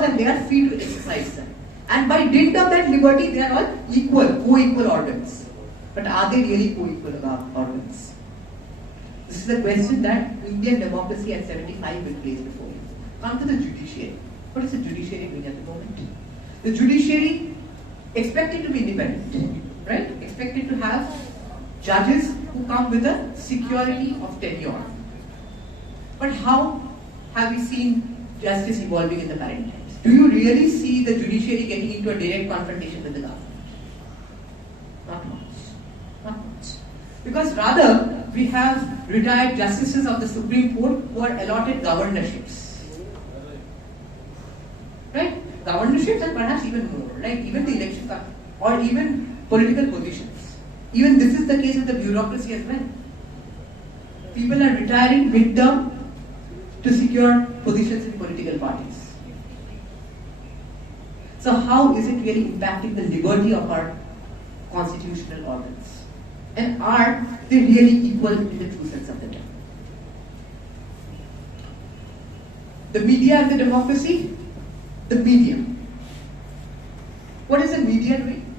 and they are free to exercise them. And by dint of that liberty, they are all equal, co-equal organs. But are they really co-equal organs? This is a question that Indian democracy at 75 will place before you. Come to the judiciary. What is the judiciary doing at the moment? The judiciary expected to be independent, right? Expected to have judges who come with a security of tenure. But how have we seen justice evolving in the current times? Do you really see the judiciary getting into a direct confrontation with the government? Not much. Not much. Because rather, we have retired justices of the Supreme Court who are allotted governorships. Right? Governorships and perhaps even more, right? Even the election or even political positions. Even this is the case with the bureaucracy as well. People are retiring mid-term to secure positions in political parties. So how is it really impacting the liberty of our constitutional organs? And are they really equal in the true sense of the term? The media and the democracy? The media. What is the media doing?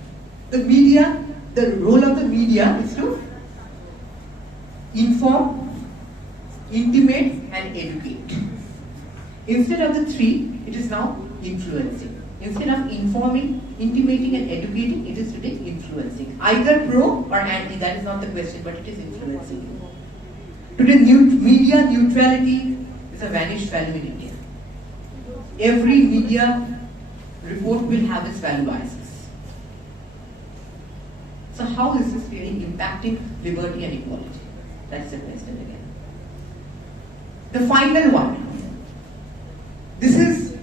The media, the role of the media is to inform, intimate and educate. Instead of the three, it is now influencing. Instead of informing, intimating and educating, it is today influencing. Either pro or anti, that is not the question, but it is influencing. Today media neutrality is a vanished value in India. Every media report will have its value biases. So how is this really impacting liberty and equality? That's the question again. The final one. This is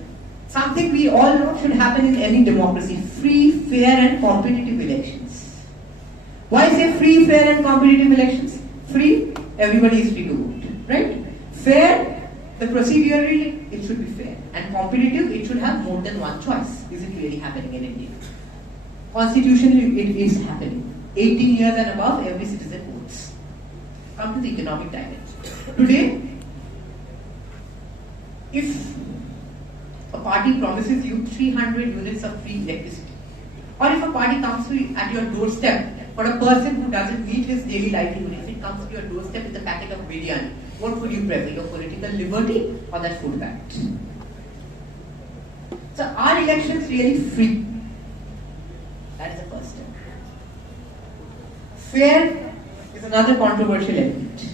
something we all know should happen in any democracy. Free, fair and competitive elections. Why say free, fair and competitive elections? Free, everybody is free to vote. Right? Fair, the procedurally it should be fair. And competitive, it should have more than one choice. Is it really happening in India? Constitutionally, it is happening. 18 years and above, every citizen votes. Come to the economic dimension. Today, if a party promises you 300 units of free electricity, or if a party comes to you at your doorstep for a person who doesn't meet his daily livelihood, if it comes to your doorstep with a packet of biryani, what would you prefer, your political liberty or that food packet? So are elections really free? That is the first step. Fair is another controversial element.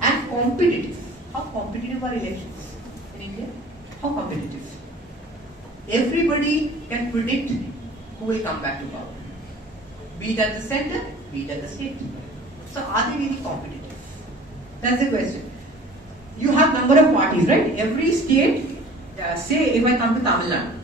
And competitive. How competitive are elections in India? How competitive? Everybody can predict who will come back to power. Be it at the center, be it at the state. So are they really competitive? That's the question. You have number of parties, right? Every state, say if I come to Tamil Nadu,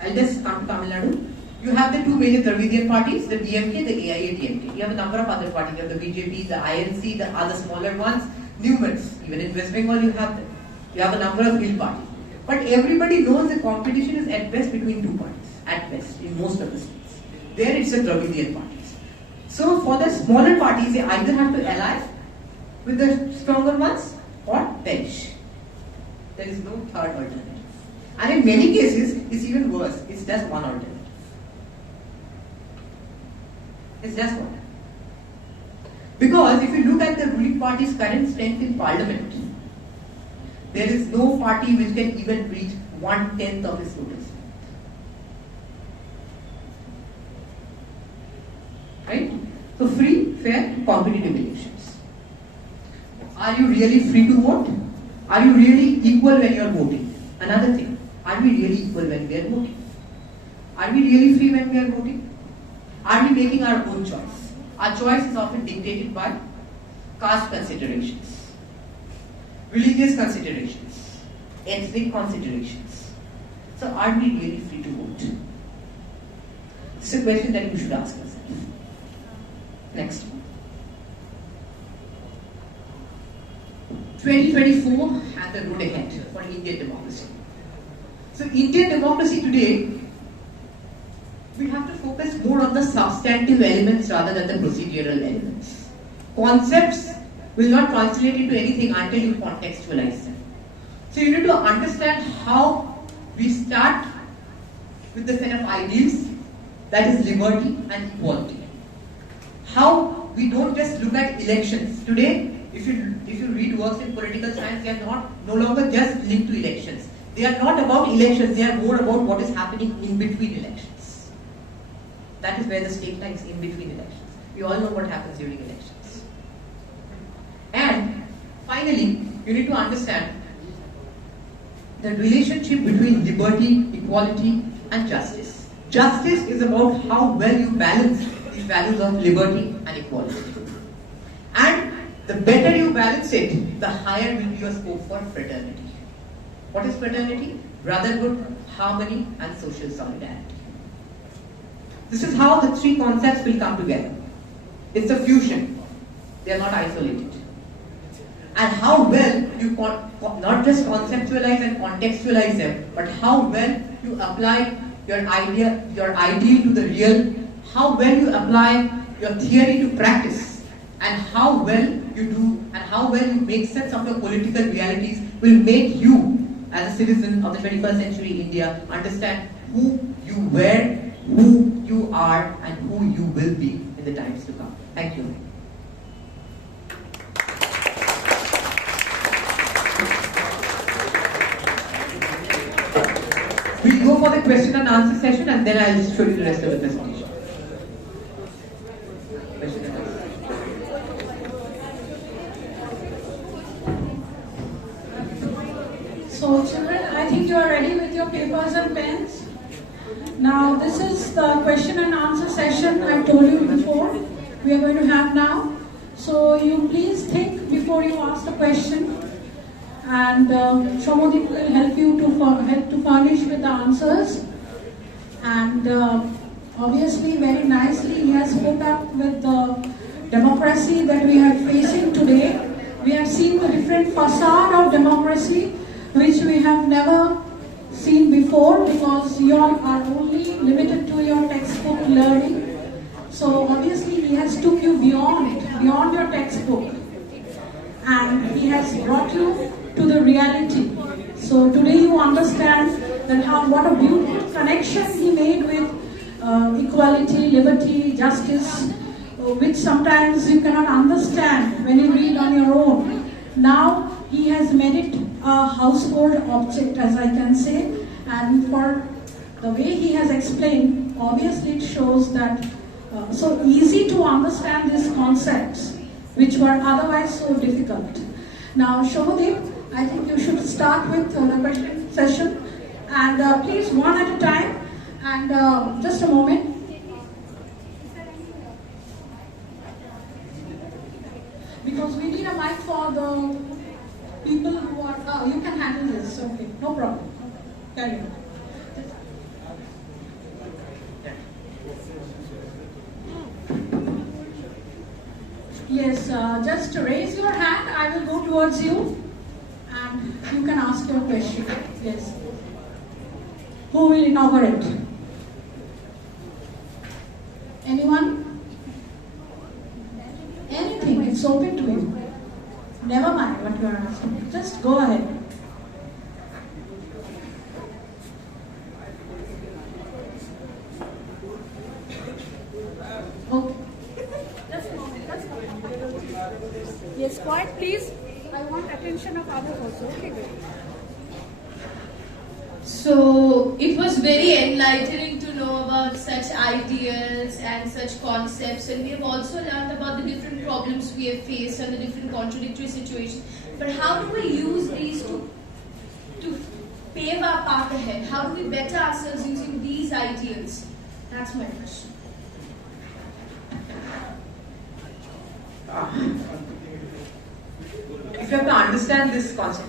I'll just come to Tamil Nadu. You have the two major Dravidian parties, the DMK, the AIADMK. You have a number of other parties. You have the BJP, the INC, the other smaller ones, numerous. Even in West Bengal you have them. You have a number of hill parties. But everybody knows the competition is at best between two parties. At best, in most of the states. There it's the Dravidian parties. So for the smaller parties, they either have to ally with the stronger ones or perish. There is no third alternative. And in many cases, it's even worse. It's just one alternative. It's just one. Because if you look at the ruling party's current strength in parliament, there is no party which can even reach 1/10 of its total strength. Right? So free, fair, competitive elections. Are you really free to vote? Are you really equal when you are voting? Another thing. Are we really equal when we are voting? Are we really free when we are voting? Are we making our own choice? Our choice is often dictated by caste considerations, religious considerations, ethnic considerations. So are we really free to vote? This is a question that you should ask yourself. Next. 2024 and the road ahead for Indian democracy. So Indian democracy today, we have to focus more on the substantive elements rather than the procedural elements. Concepts will not translate into anything until you contextualize them. So you need to understand how we start with the set of ideals, that is liberty and equality. How we don't just look at elections. Today, if you read works in political science, they are no longer just linked to elections. They are not about elections, they are more about what is happening in between elections. That is where the stake lies, in between elections. We all know what happens during elections. And finally, you need to understand the relationship between liberty, equality and justice. Justice is about how well you balance these values of liberty and equality. And the better you balance it, the higher will be your scope for fraternity. What is fraternity? Brotherhood, harmony and social solidarity. This is how the three concepts will come together. It's a fusion. They are not isolated. And how well you not just conceptualize and contextualize them, but how well you apply your ideal to the real, how well you apply your theory to practice, and how well you do and how well you make sense of your political realities will make you, as a citizen of the 21st century India, understand who you were, who you are, and who you will be in the times to come. Thank you. We'll go for the question and answer session, and then I'll just show you the rest of the presentation. Question and answer. So children, I think you are ready with your papers and pens. Now this is the question and answer session I told you before we are going to have now. So you please think before you ask the question, and Soumyadeep will help you to furnish with the answers. And obviously very nicely he has put up with the democracy that we are facing today. We have seen the different facade of democracy which we have never seen before, because you all are only limited to your textbook learning. So obviously he has took you beyond your textbook, and he has brought you to the reality. So today you understand that what a beautiful connection he made with equality, liberty, justice, which sometimes you cannot understand when you read on your own. Now he has made it a household object, as I can say, and for the way he has explained, obviously it shows that so easy to understand these concepts, which were otherwise so difficult. Now, Soumyadeep, I think you should start with the question session, and please one at a time. And just a moment. Because we need a mic for the people who are, you can handle this, okay, no problem. Carry on. Yes, just raise your hand, I will go towards you and you can ask your question. Yes. Who will inaugurate? Anyone? Anything, it's open to you. Never mind what you are asking. Just go ahead. Okay. Just a moment. Yes, quiet please. I want attention of others also. Okay, good. So it was very enlightening to know about such ideas and such concepts, and we have also learned about the different problems we have faced and the different contradictory situations. But how do we use these to pave our path ahead? How do we better ourselves using these ideals? That's my question. If you have to understand this concept,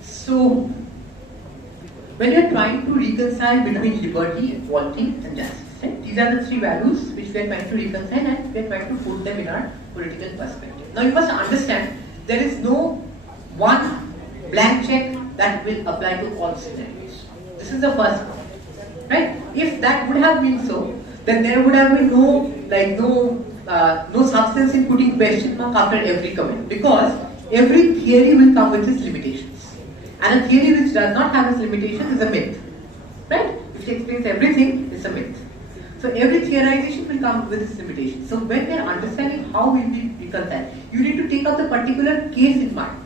so when you are trying to reconcile between liberty, equality and justice, right? These are the three values which we are trying to reconcile, and we are trying to put them in our political perspective. Now you must understand there is no one blank check that will apply to all scenarios. This is the first point, right? If that would have been so, then there would have been no substance in putting question mark after every comment, because every theory will come with its limitations. And a theory which does not have its limitations is a myth, right? If it explains everything, it's a myth. So every theorization will come with its limitations. So when we are understanding how we will reconcile, you need to take out the particular case in mind,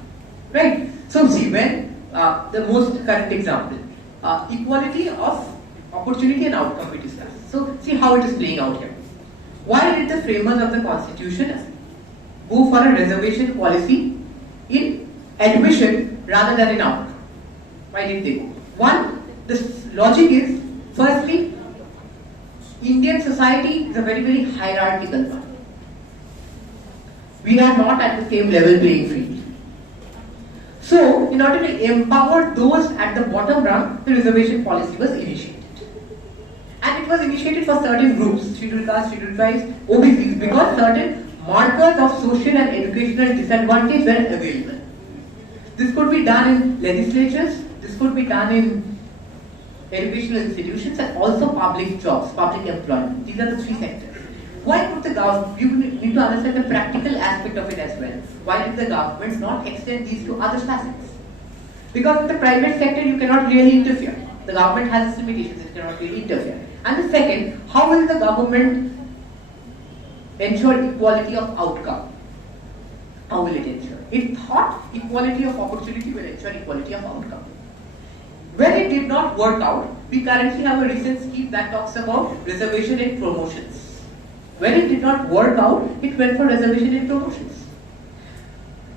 right? So see, when the most current example, equality of opportunity and outcome we discussed. So see how it is playing out here. Why did the framers of the constitution go for a reservation policy in admission rather than in outcome? Why did they go? One, the logic is, firstly, Indian society is a very, very hierarchical one. We are not at the same level playing field. So, in order to empower those at the bottom rung, the reservation policy was initiated. And it was initiated for certain groups, scheduled castes, scheduled tribes, OBCs, because certain markers of social and educational disadvantage were available. This could be done in legislatures, this could be done in educational institutions, and also public jobs, public employment. These are the three sectors. Why could the government, you need to understand the practical aspect of it as well. Why did the governments not extend these to other facets? Because in the private sector you cannot really interfere. The government has its limitations, it cannot really interfere. And the second, how will the government ensure equality of outcome? How will it ensure? It thought equality of opportunity will ensure equality of outcome. When it did not work out, we currently have a recent scheme that talks about reservation in promotions. When it did not work out, it went for reservation in promotions.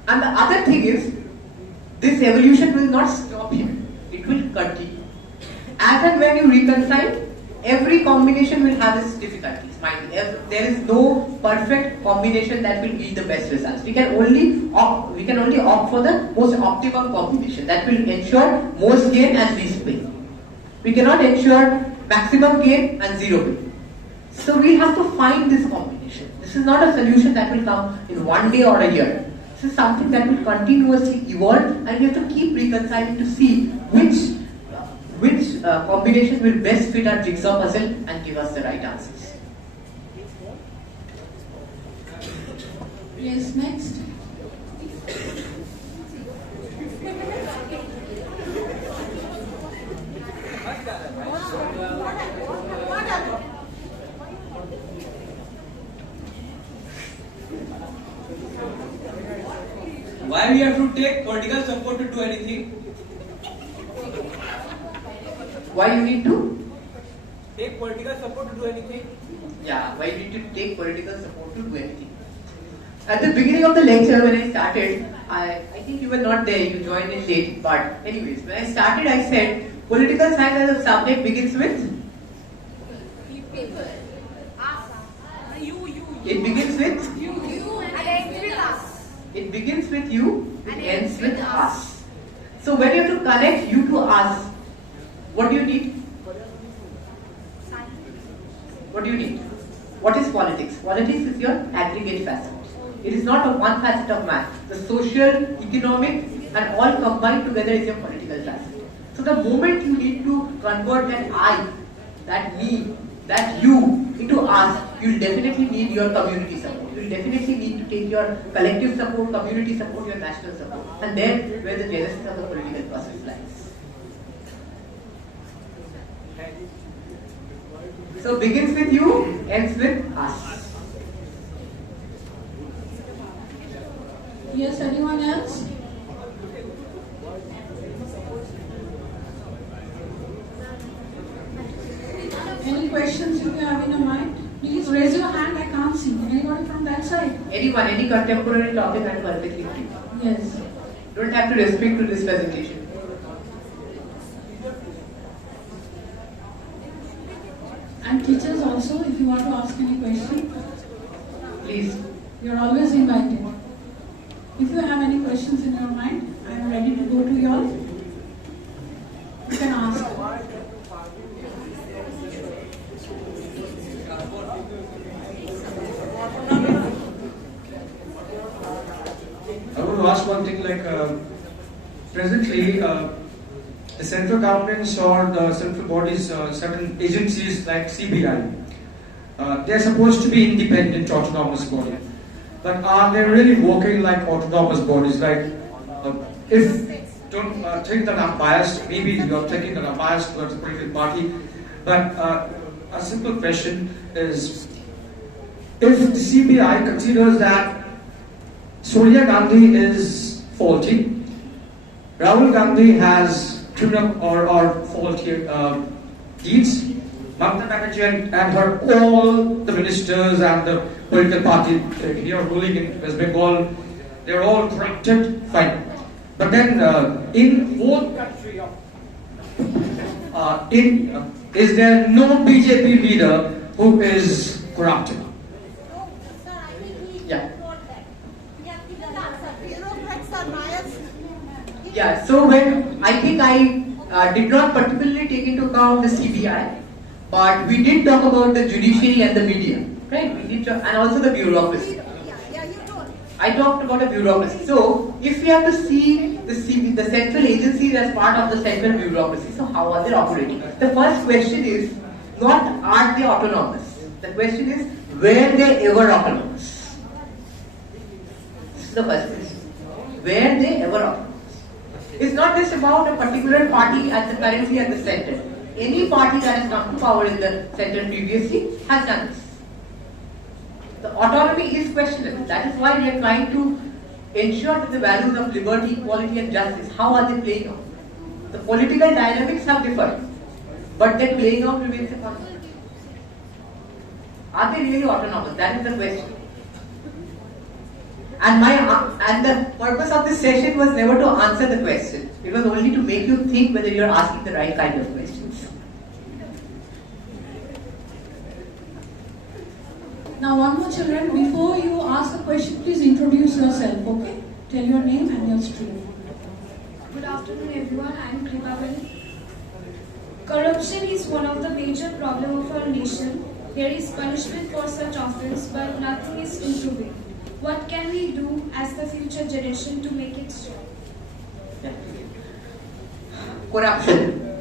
And the other thing is, this evolution will not stop here. It will continue. As and when you reconcile, every combination will have its difficulties. Mind you, there is no perfect combination that will yield the best results. We can only opt for the most optimum combination that will ensure most gain and least pain. We cannot ensure maximum gain and zero pain. So we have to find this combination. This is not a solution that will come in one day or a year. This is something that will continuously evolve, and we have to keep reconciling to see which combination will best fit our jigsaw puzzle and give us the right answers. Yes, next. Why we have to take political support to do anything? Why you need to? political support to do anything? Yeah, why we need to take political support to do anything. At the beginning of the lecture, when I started, I think you were not there, you joined in late, but anyways, when I started, I said, political science as a subject begins with? People. It begins with? You and ends with us. It begins with you, it ends with us. So when you have to connect you to us, what do you need? What do you need? What is politics? Politics is your aggregate facet. It is not a one facet of math. The social, economic and all combined together is your political facet. So the moment you need to convert that I, that me, that you into us, you will definitely need your community support. You will definitely need to take your collective support, community support, your national support. And then where the genesis of the political process lies. So begins with you, ends with us. Yes, anyone else? Any questions you have in your mind? Please raise your hand, I can't see. Anybody from that side? Anyone, any contemporary topic I'm perfectly free. Yes. Don't have to restrict to this presentation. And teachers also, if you want to ask any question, Please. you're always invited. If you have any questions in your mind, I am ready to go to you all. You can ask. I want to ask one thing, like presently the central governments or the central bodies, certain agencies like CBI, they are supposed to be independent, autonomous bodies. But are they really working like autonomous bodies? Like, if don't think that I'm biased, maybe you're thinking that I'm biased towards a political party, but a simple question is, if the CBI considers that Sonia Gandhi is faulty, Rahul Gandhi has criminal or faulty deeds, Mamata Banerjee and her, all the ministers and the political party here ruling in West Bengal, they're all corrupted, fine. But then in whole country, is there no BJP leader who is corrupted? Yeah. Yeah, so when I think I did not particularly take into account the CBI, but we did talk about the judiciary and the media, right? We did talk, and also the bureaucracy. I talked about a bureaucracy. So if we have to see the central agencies as part of the central bureaucracy, so how are they operating? The first question is not are they autonomous? The question is were they ever autonomous? This is the first question. Were they ever autonomous? It's not just about a particular party currently at the center. Any party that has come to power in the center previously has done this. The autonomy is questionable. That is why we are trying to ensure that the values of liberty, equality and justice, how are they playing out? The political dynamics have differed, but their playing out remains a constant. Are they really autonomous? That is the question. And the purpose of this session was never to answer the question. It was only to make you think whether you are asking the right kind of questions. Now one more children, before you ask a question, please introduce yourself, okay? Tell your name and your stream. Good afternoon everyone, I am Kripavali. Corruption is one of the major problems of our nation. There is punishment for such offense, but nothing is improving. What can we do as the future generation to make it stop? Corruption.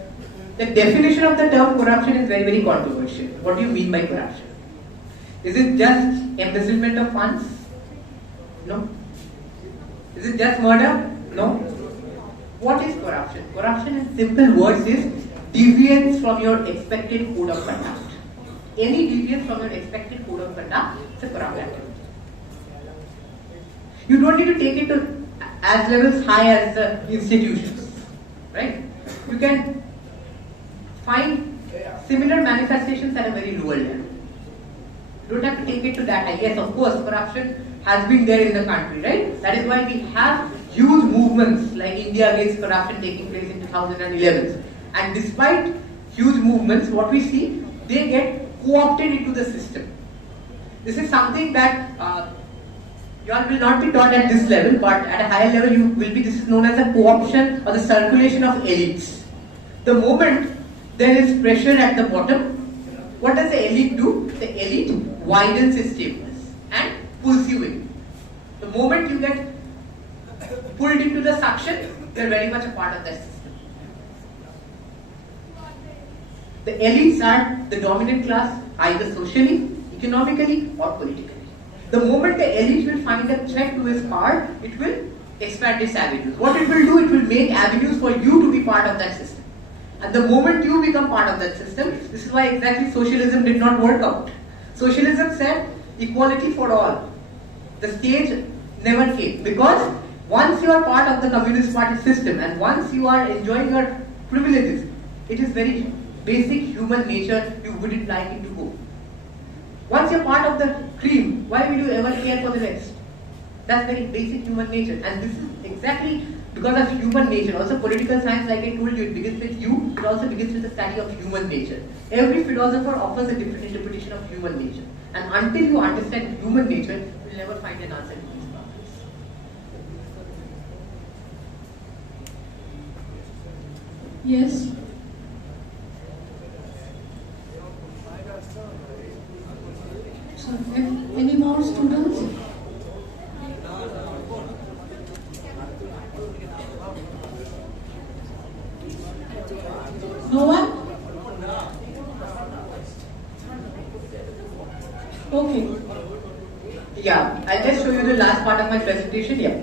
The definition of the term corruption is very, very controversial. What do you mean by corruption? Is it just embezzlement of funds? No. Is it just murder? No. What is corruption? Corruption in simple words is deviance from your expected code of conduct. Any deviance from your expected code of conduct is a corrupt activity. You don't need to take it to as levels high as the institutions, right? You can find similar manifestations at a very lower level. You don't have to take it to that high. Yes, of course, corruption has been there in the country, right? That is why we have huge movements like India Against Corruption taking place in 2011. And despite huge movements, what we see, they get co-opted into the system. This is something that you all will not be taught at this level, but at a higher level you will be. This is known as the co-option or the circulation of elites. The moment there is pressure at the bottom, what does the elite do? The elite widens its tables and pulls you in. The moment you get pulled into the suction, you are very much a part of that system. The elites are the dominant class, either socially, economically or politically. The moment the elite will find a threat to its power, it will expand its avenues. What it will do, it will make avenues for you to be part of that system. And the moment you become part of that system, this is why exactly socialism did not work out. Socialism said equality for all. The stage never came, because once you are part of the Communist Party system and once you are enjoying your privileges, it is very basic human nature, you wouldn't like it to go. Once you're part of the cream, why will you ever care for the rest? That's very basic human nature, and this is exactly because of human nature. Also political science, like I told you, it begins with you, it also begins with the study of human nature. Every philosopher offers a different interpretation of human nature, and until you understand human nature, you will never find an answer to these problems. Yes. So, any more students? No one? Okay. Yeah, I'll just show you the last part of my presentation. Yeah.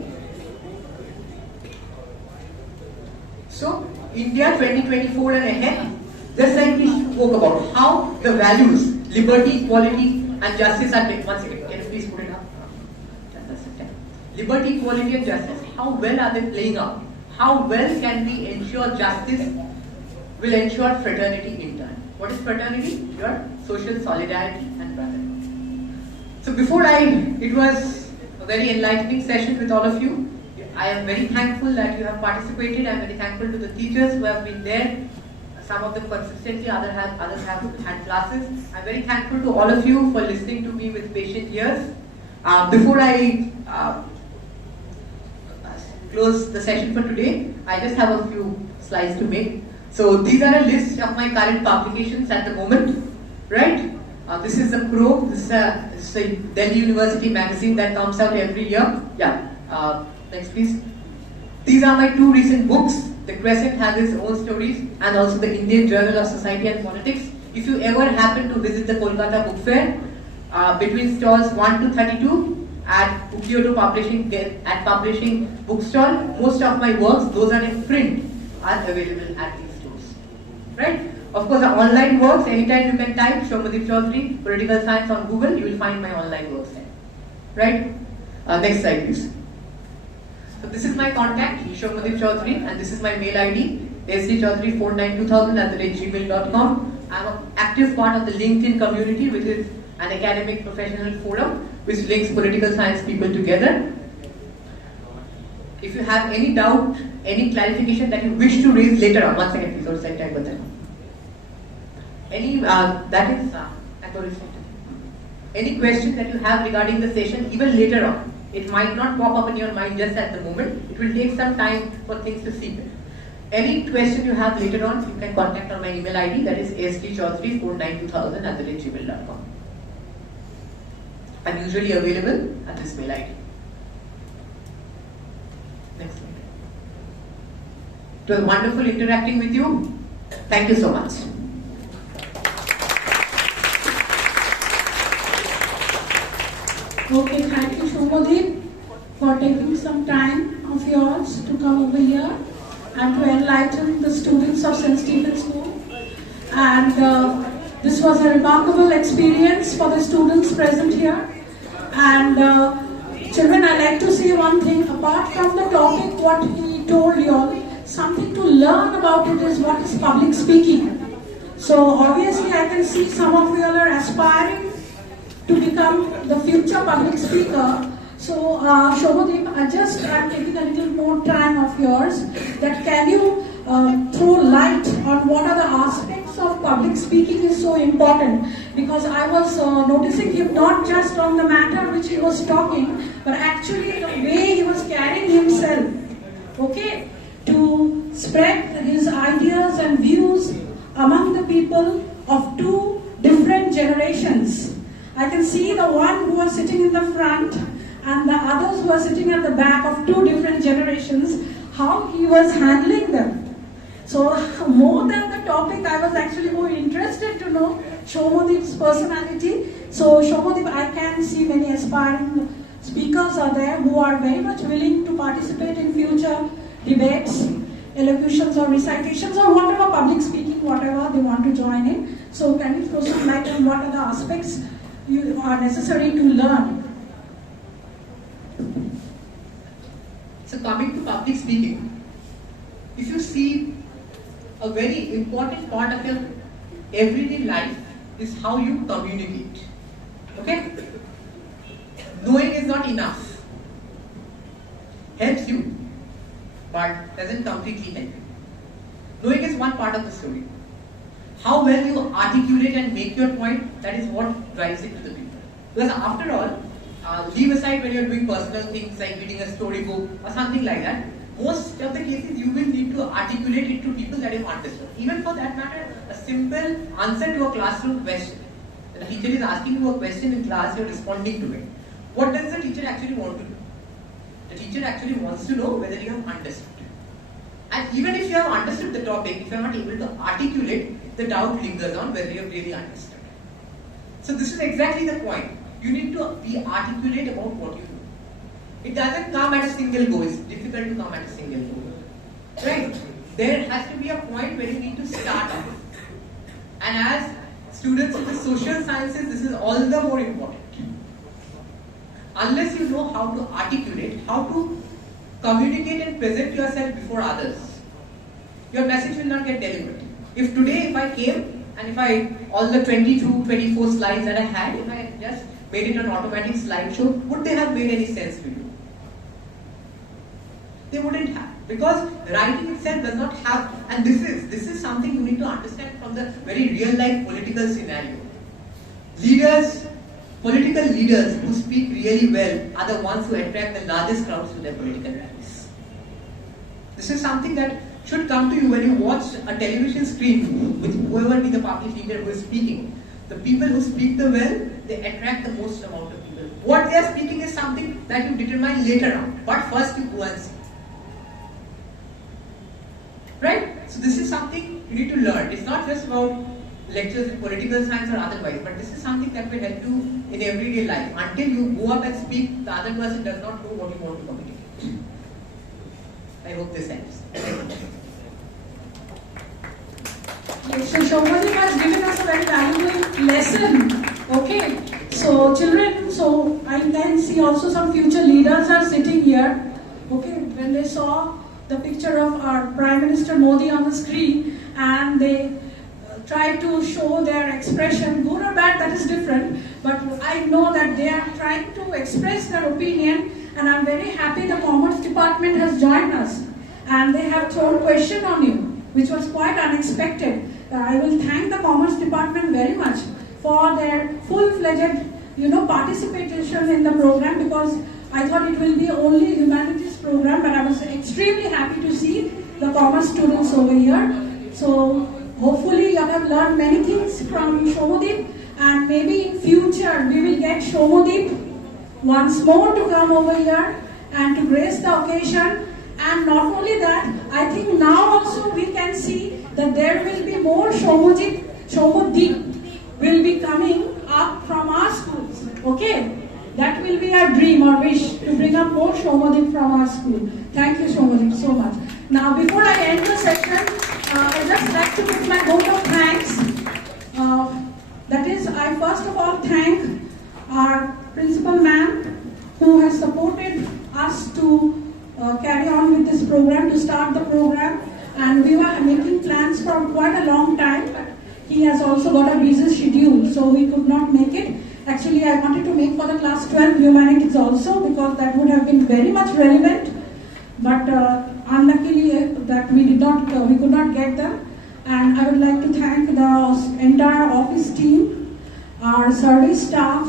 So, India 2024 and ahead, just like we spoke about how the values, liberty, equality and justice are taken. One second, can you please put it up? Liberty, equality and justice, how well are they playing out? How well can we ensure justice will ensure fraternity in turn? What is fraternity? Your social solidarity and brotherhood. So it was a very enlightening session with all of you. I am very thankful that you have participated. I am very thankful to the teachers who have been there. Some of them consistently, others have had classes. I am very thankful to all of you for listening to me with patient ears. Before I close the session for today, I just have a few slides to make. So these are a list of my current publications at the moment, right? This is a Pro. This is a Delhi University magazine that comes out every year. Yeah. Next, please. These are my two recent books. The Crescent has its own stories, and also the Indian Journal of Society and Politics. If you ever happen to visit the Kolkata Book Fair, between stalls 1 to 32 at Ukyoto Publishing Bookstall, most of my works, those are in print, are available at these stores. Right? Of course, the online works, anytime you can type Soumyadeep Chowdhury, Political Science on Google, you will find my online works there. Right? Next slide, please. So this is my contact, Soumyadeep Chowdhury, and this is my mail ID, sdchowdhury492,000@gmail.com. I am an active part of the LinkedIn community, which is an academic professional forum which links political science people together. If you have any doubt, any clarification that you wish to raise later on, one second please, or second time button. Any any question that you have regarding the session, even later on, it might not pop up in your mind just at the moment. It will take some time for things to seep in. Any question you have later on, you can contact on my email ID, that is sdchowdhury492,000@gmail.com. I'm usually available at this mail ID. Next slide. It was wonderful interacting with you. Thank you so much. Okay, thank you Soumyadeep for taking some time of yours to come over here and to enlighten the students of St. Stephens School. And this was a remarkable experience for the students present here. And children, I like to say one thing, apart from the topic what he told you all, something to learn about it is what is public speaking. So obviously I can see some of you are aspiring to become the future public speaker. So Soumyadeep, I'm taking a little more time of yours. That can you throw light on what are the aspects of public speaking is so important? Because I was noticing him not just on the matter which he was talking, but actually the way he was carrying himself, okay, to spread his ideas and views among the people of two different generations. I can see the one who was sitting in the front and the others who are sitting at the back of two different generations, how he was handling them. So more than the topic, I was actually more interested to know Soumyadeep's personality. So Soumyadeep, I can see many aspiring speakers are there who are very much willing to participate in future debates, elocutions or recitations or whatever, public speaking, whatever they want to join in. So can you throw some light on what are the aspects you are necessary to learn? So coming to public speaking, if you see a very important part of your everyday life is how you communicate. Okay? Knowing is not enough. Helps you, but doesn't completely help you. Knowing is one part of the story. How well you articulate and make your point, that is what drives it to the people. Because after all, leave aside when you're doing personal things like reading a storybook or something like that, most of the cases you will need to articulate it to people that you understand. Even for that matter, a simple answer to a classroom question. The teacher is asking you a question in class, you're responding to it. What does the teacher actually want to do? The teacher actually wants to know whether you have understood. And even if you have understood the topic, if you are not able to articulate, the doubt lingers on whether you have really understood. So this is exactly the point. You need to be articulate about what you do. It doesn't come at a single go. It's difficult to come at a single go. Right? There has to be a point where you need to start off. And as students of the social sciences, this is all the more important. Unless you know how to articulate, how to communicate and present yourself before others, your message will not get delivered. If today, if I came and all the 22, 24 slides that I had, if I just made it an automatic slideshow, would they have made any sense to you? They wouldn't have, because writing itself does not have, and this is something you need to understand from the very real life political scenario. Political leaders who speak really well are the ones who attract the largest crowds to their political rallies. This is something that should come to you when you watch a television screen with whoever be the public leader who is speaking. The people who speak the well, they attract the most amount of people. What they are speaking is something that you determine later on, but first you go and see. Right? So this is something you need to learn. It's not just about lectures in political science or otherwise, but this is something that will help you in everyday life. Until you go up and speak, the other person does not know what you want to communicate. I hope this helps. Yes, so Soumyadeep has given us a very valuable lesson. Okay, so children, so I can see also some future leaders are sitting here. Okay, when they saw the picture of our Prime Minister Modi on the screen and they try to show their expression, good or bad, that is different, but I know that they are trying to express their opinion, and I'm very happy the Commerce Department has joined us and they have thrown question on you, which was quite unexpected. I will thank the Commerce Department very much for their full-fledged, participation in the program, because I thought it will be only humanities program, but I was extremely happy to see the commerce students over here. So hopefully you have learned many things from Soumyadeep, and maybe in future we will get Soumyadeep once more to come over here and to grace the occasion. And not only that, I think now also we can see that there will be more Soumyadeep will be coming up from our schools. Okay? That will be our dream or wish, to bring up more Soumyadeep from our school. Thank you, Soumyadeep, so much. Now, before I end the session, I just like to give my vote of thanks. That is, I first of all thank our principal ma'am who has supported us to carry on with this program, to start the program. And we were making plans for quite a long time, but he has also got a busy schedule, so he could not make it. Actually, I wanted to make for the class 12 humanities also, because that would have been very much relevant. But unluckily, that we could not get them. And I would like to thank the entire office team, our service staff.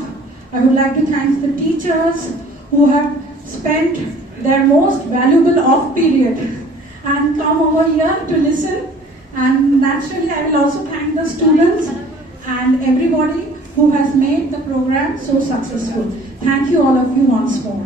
I would like to thank the teachers who have spent their most valuable off period and come over here to listen. And naturally, I will also thank the students and everybody who has made the program so successful. Thank you all of you once more.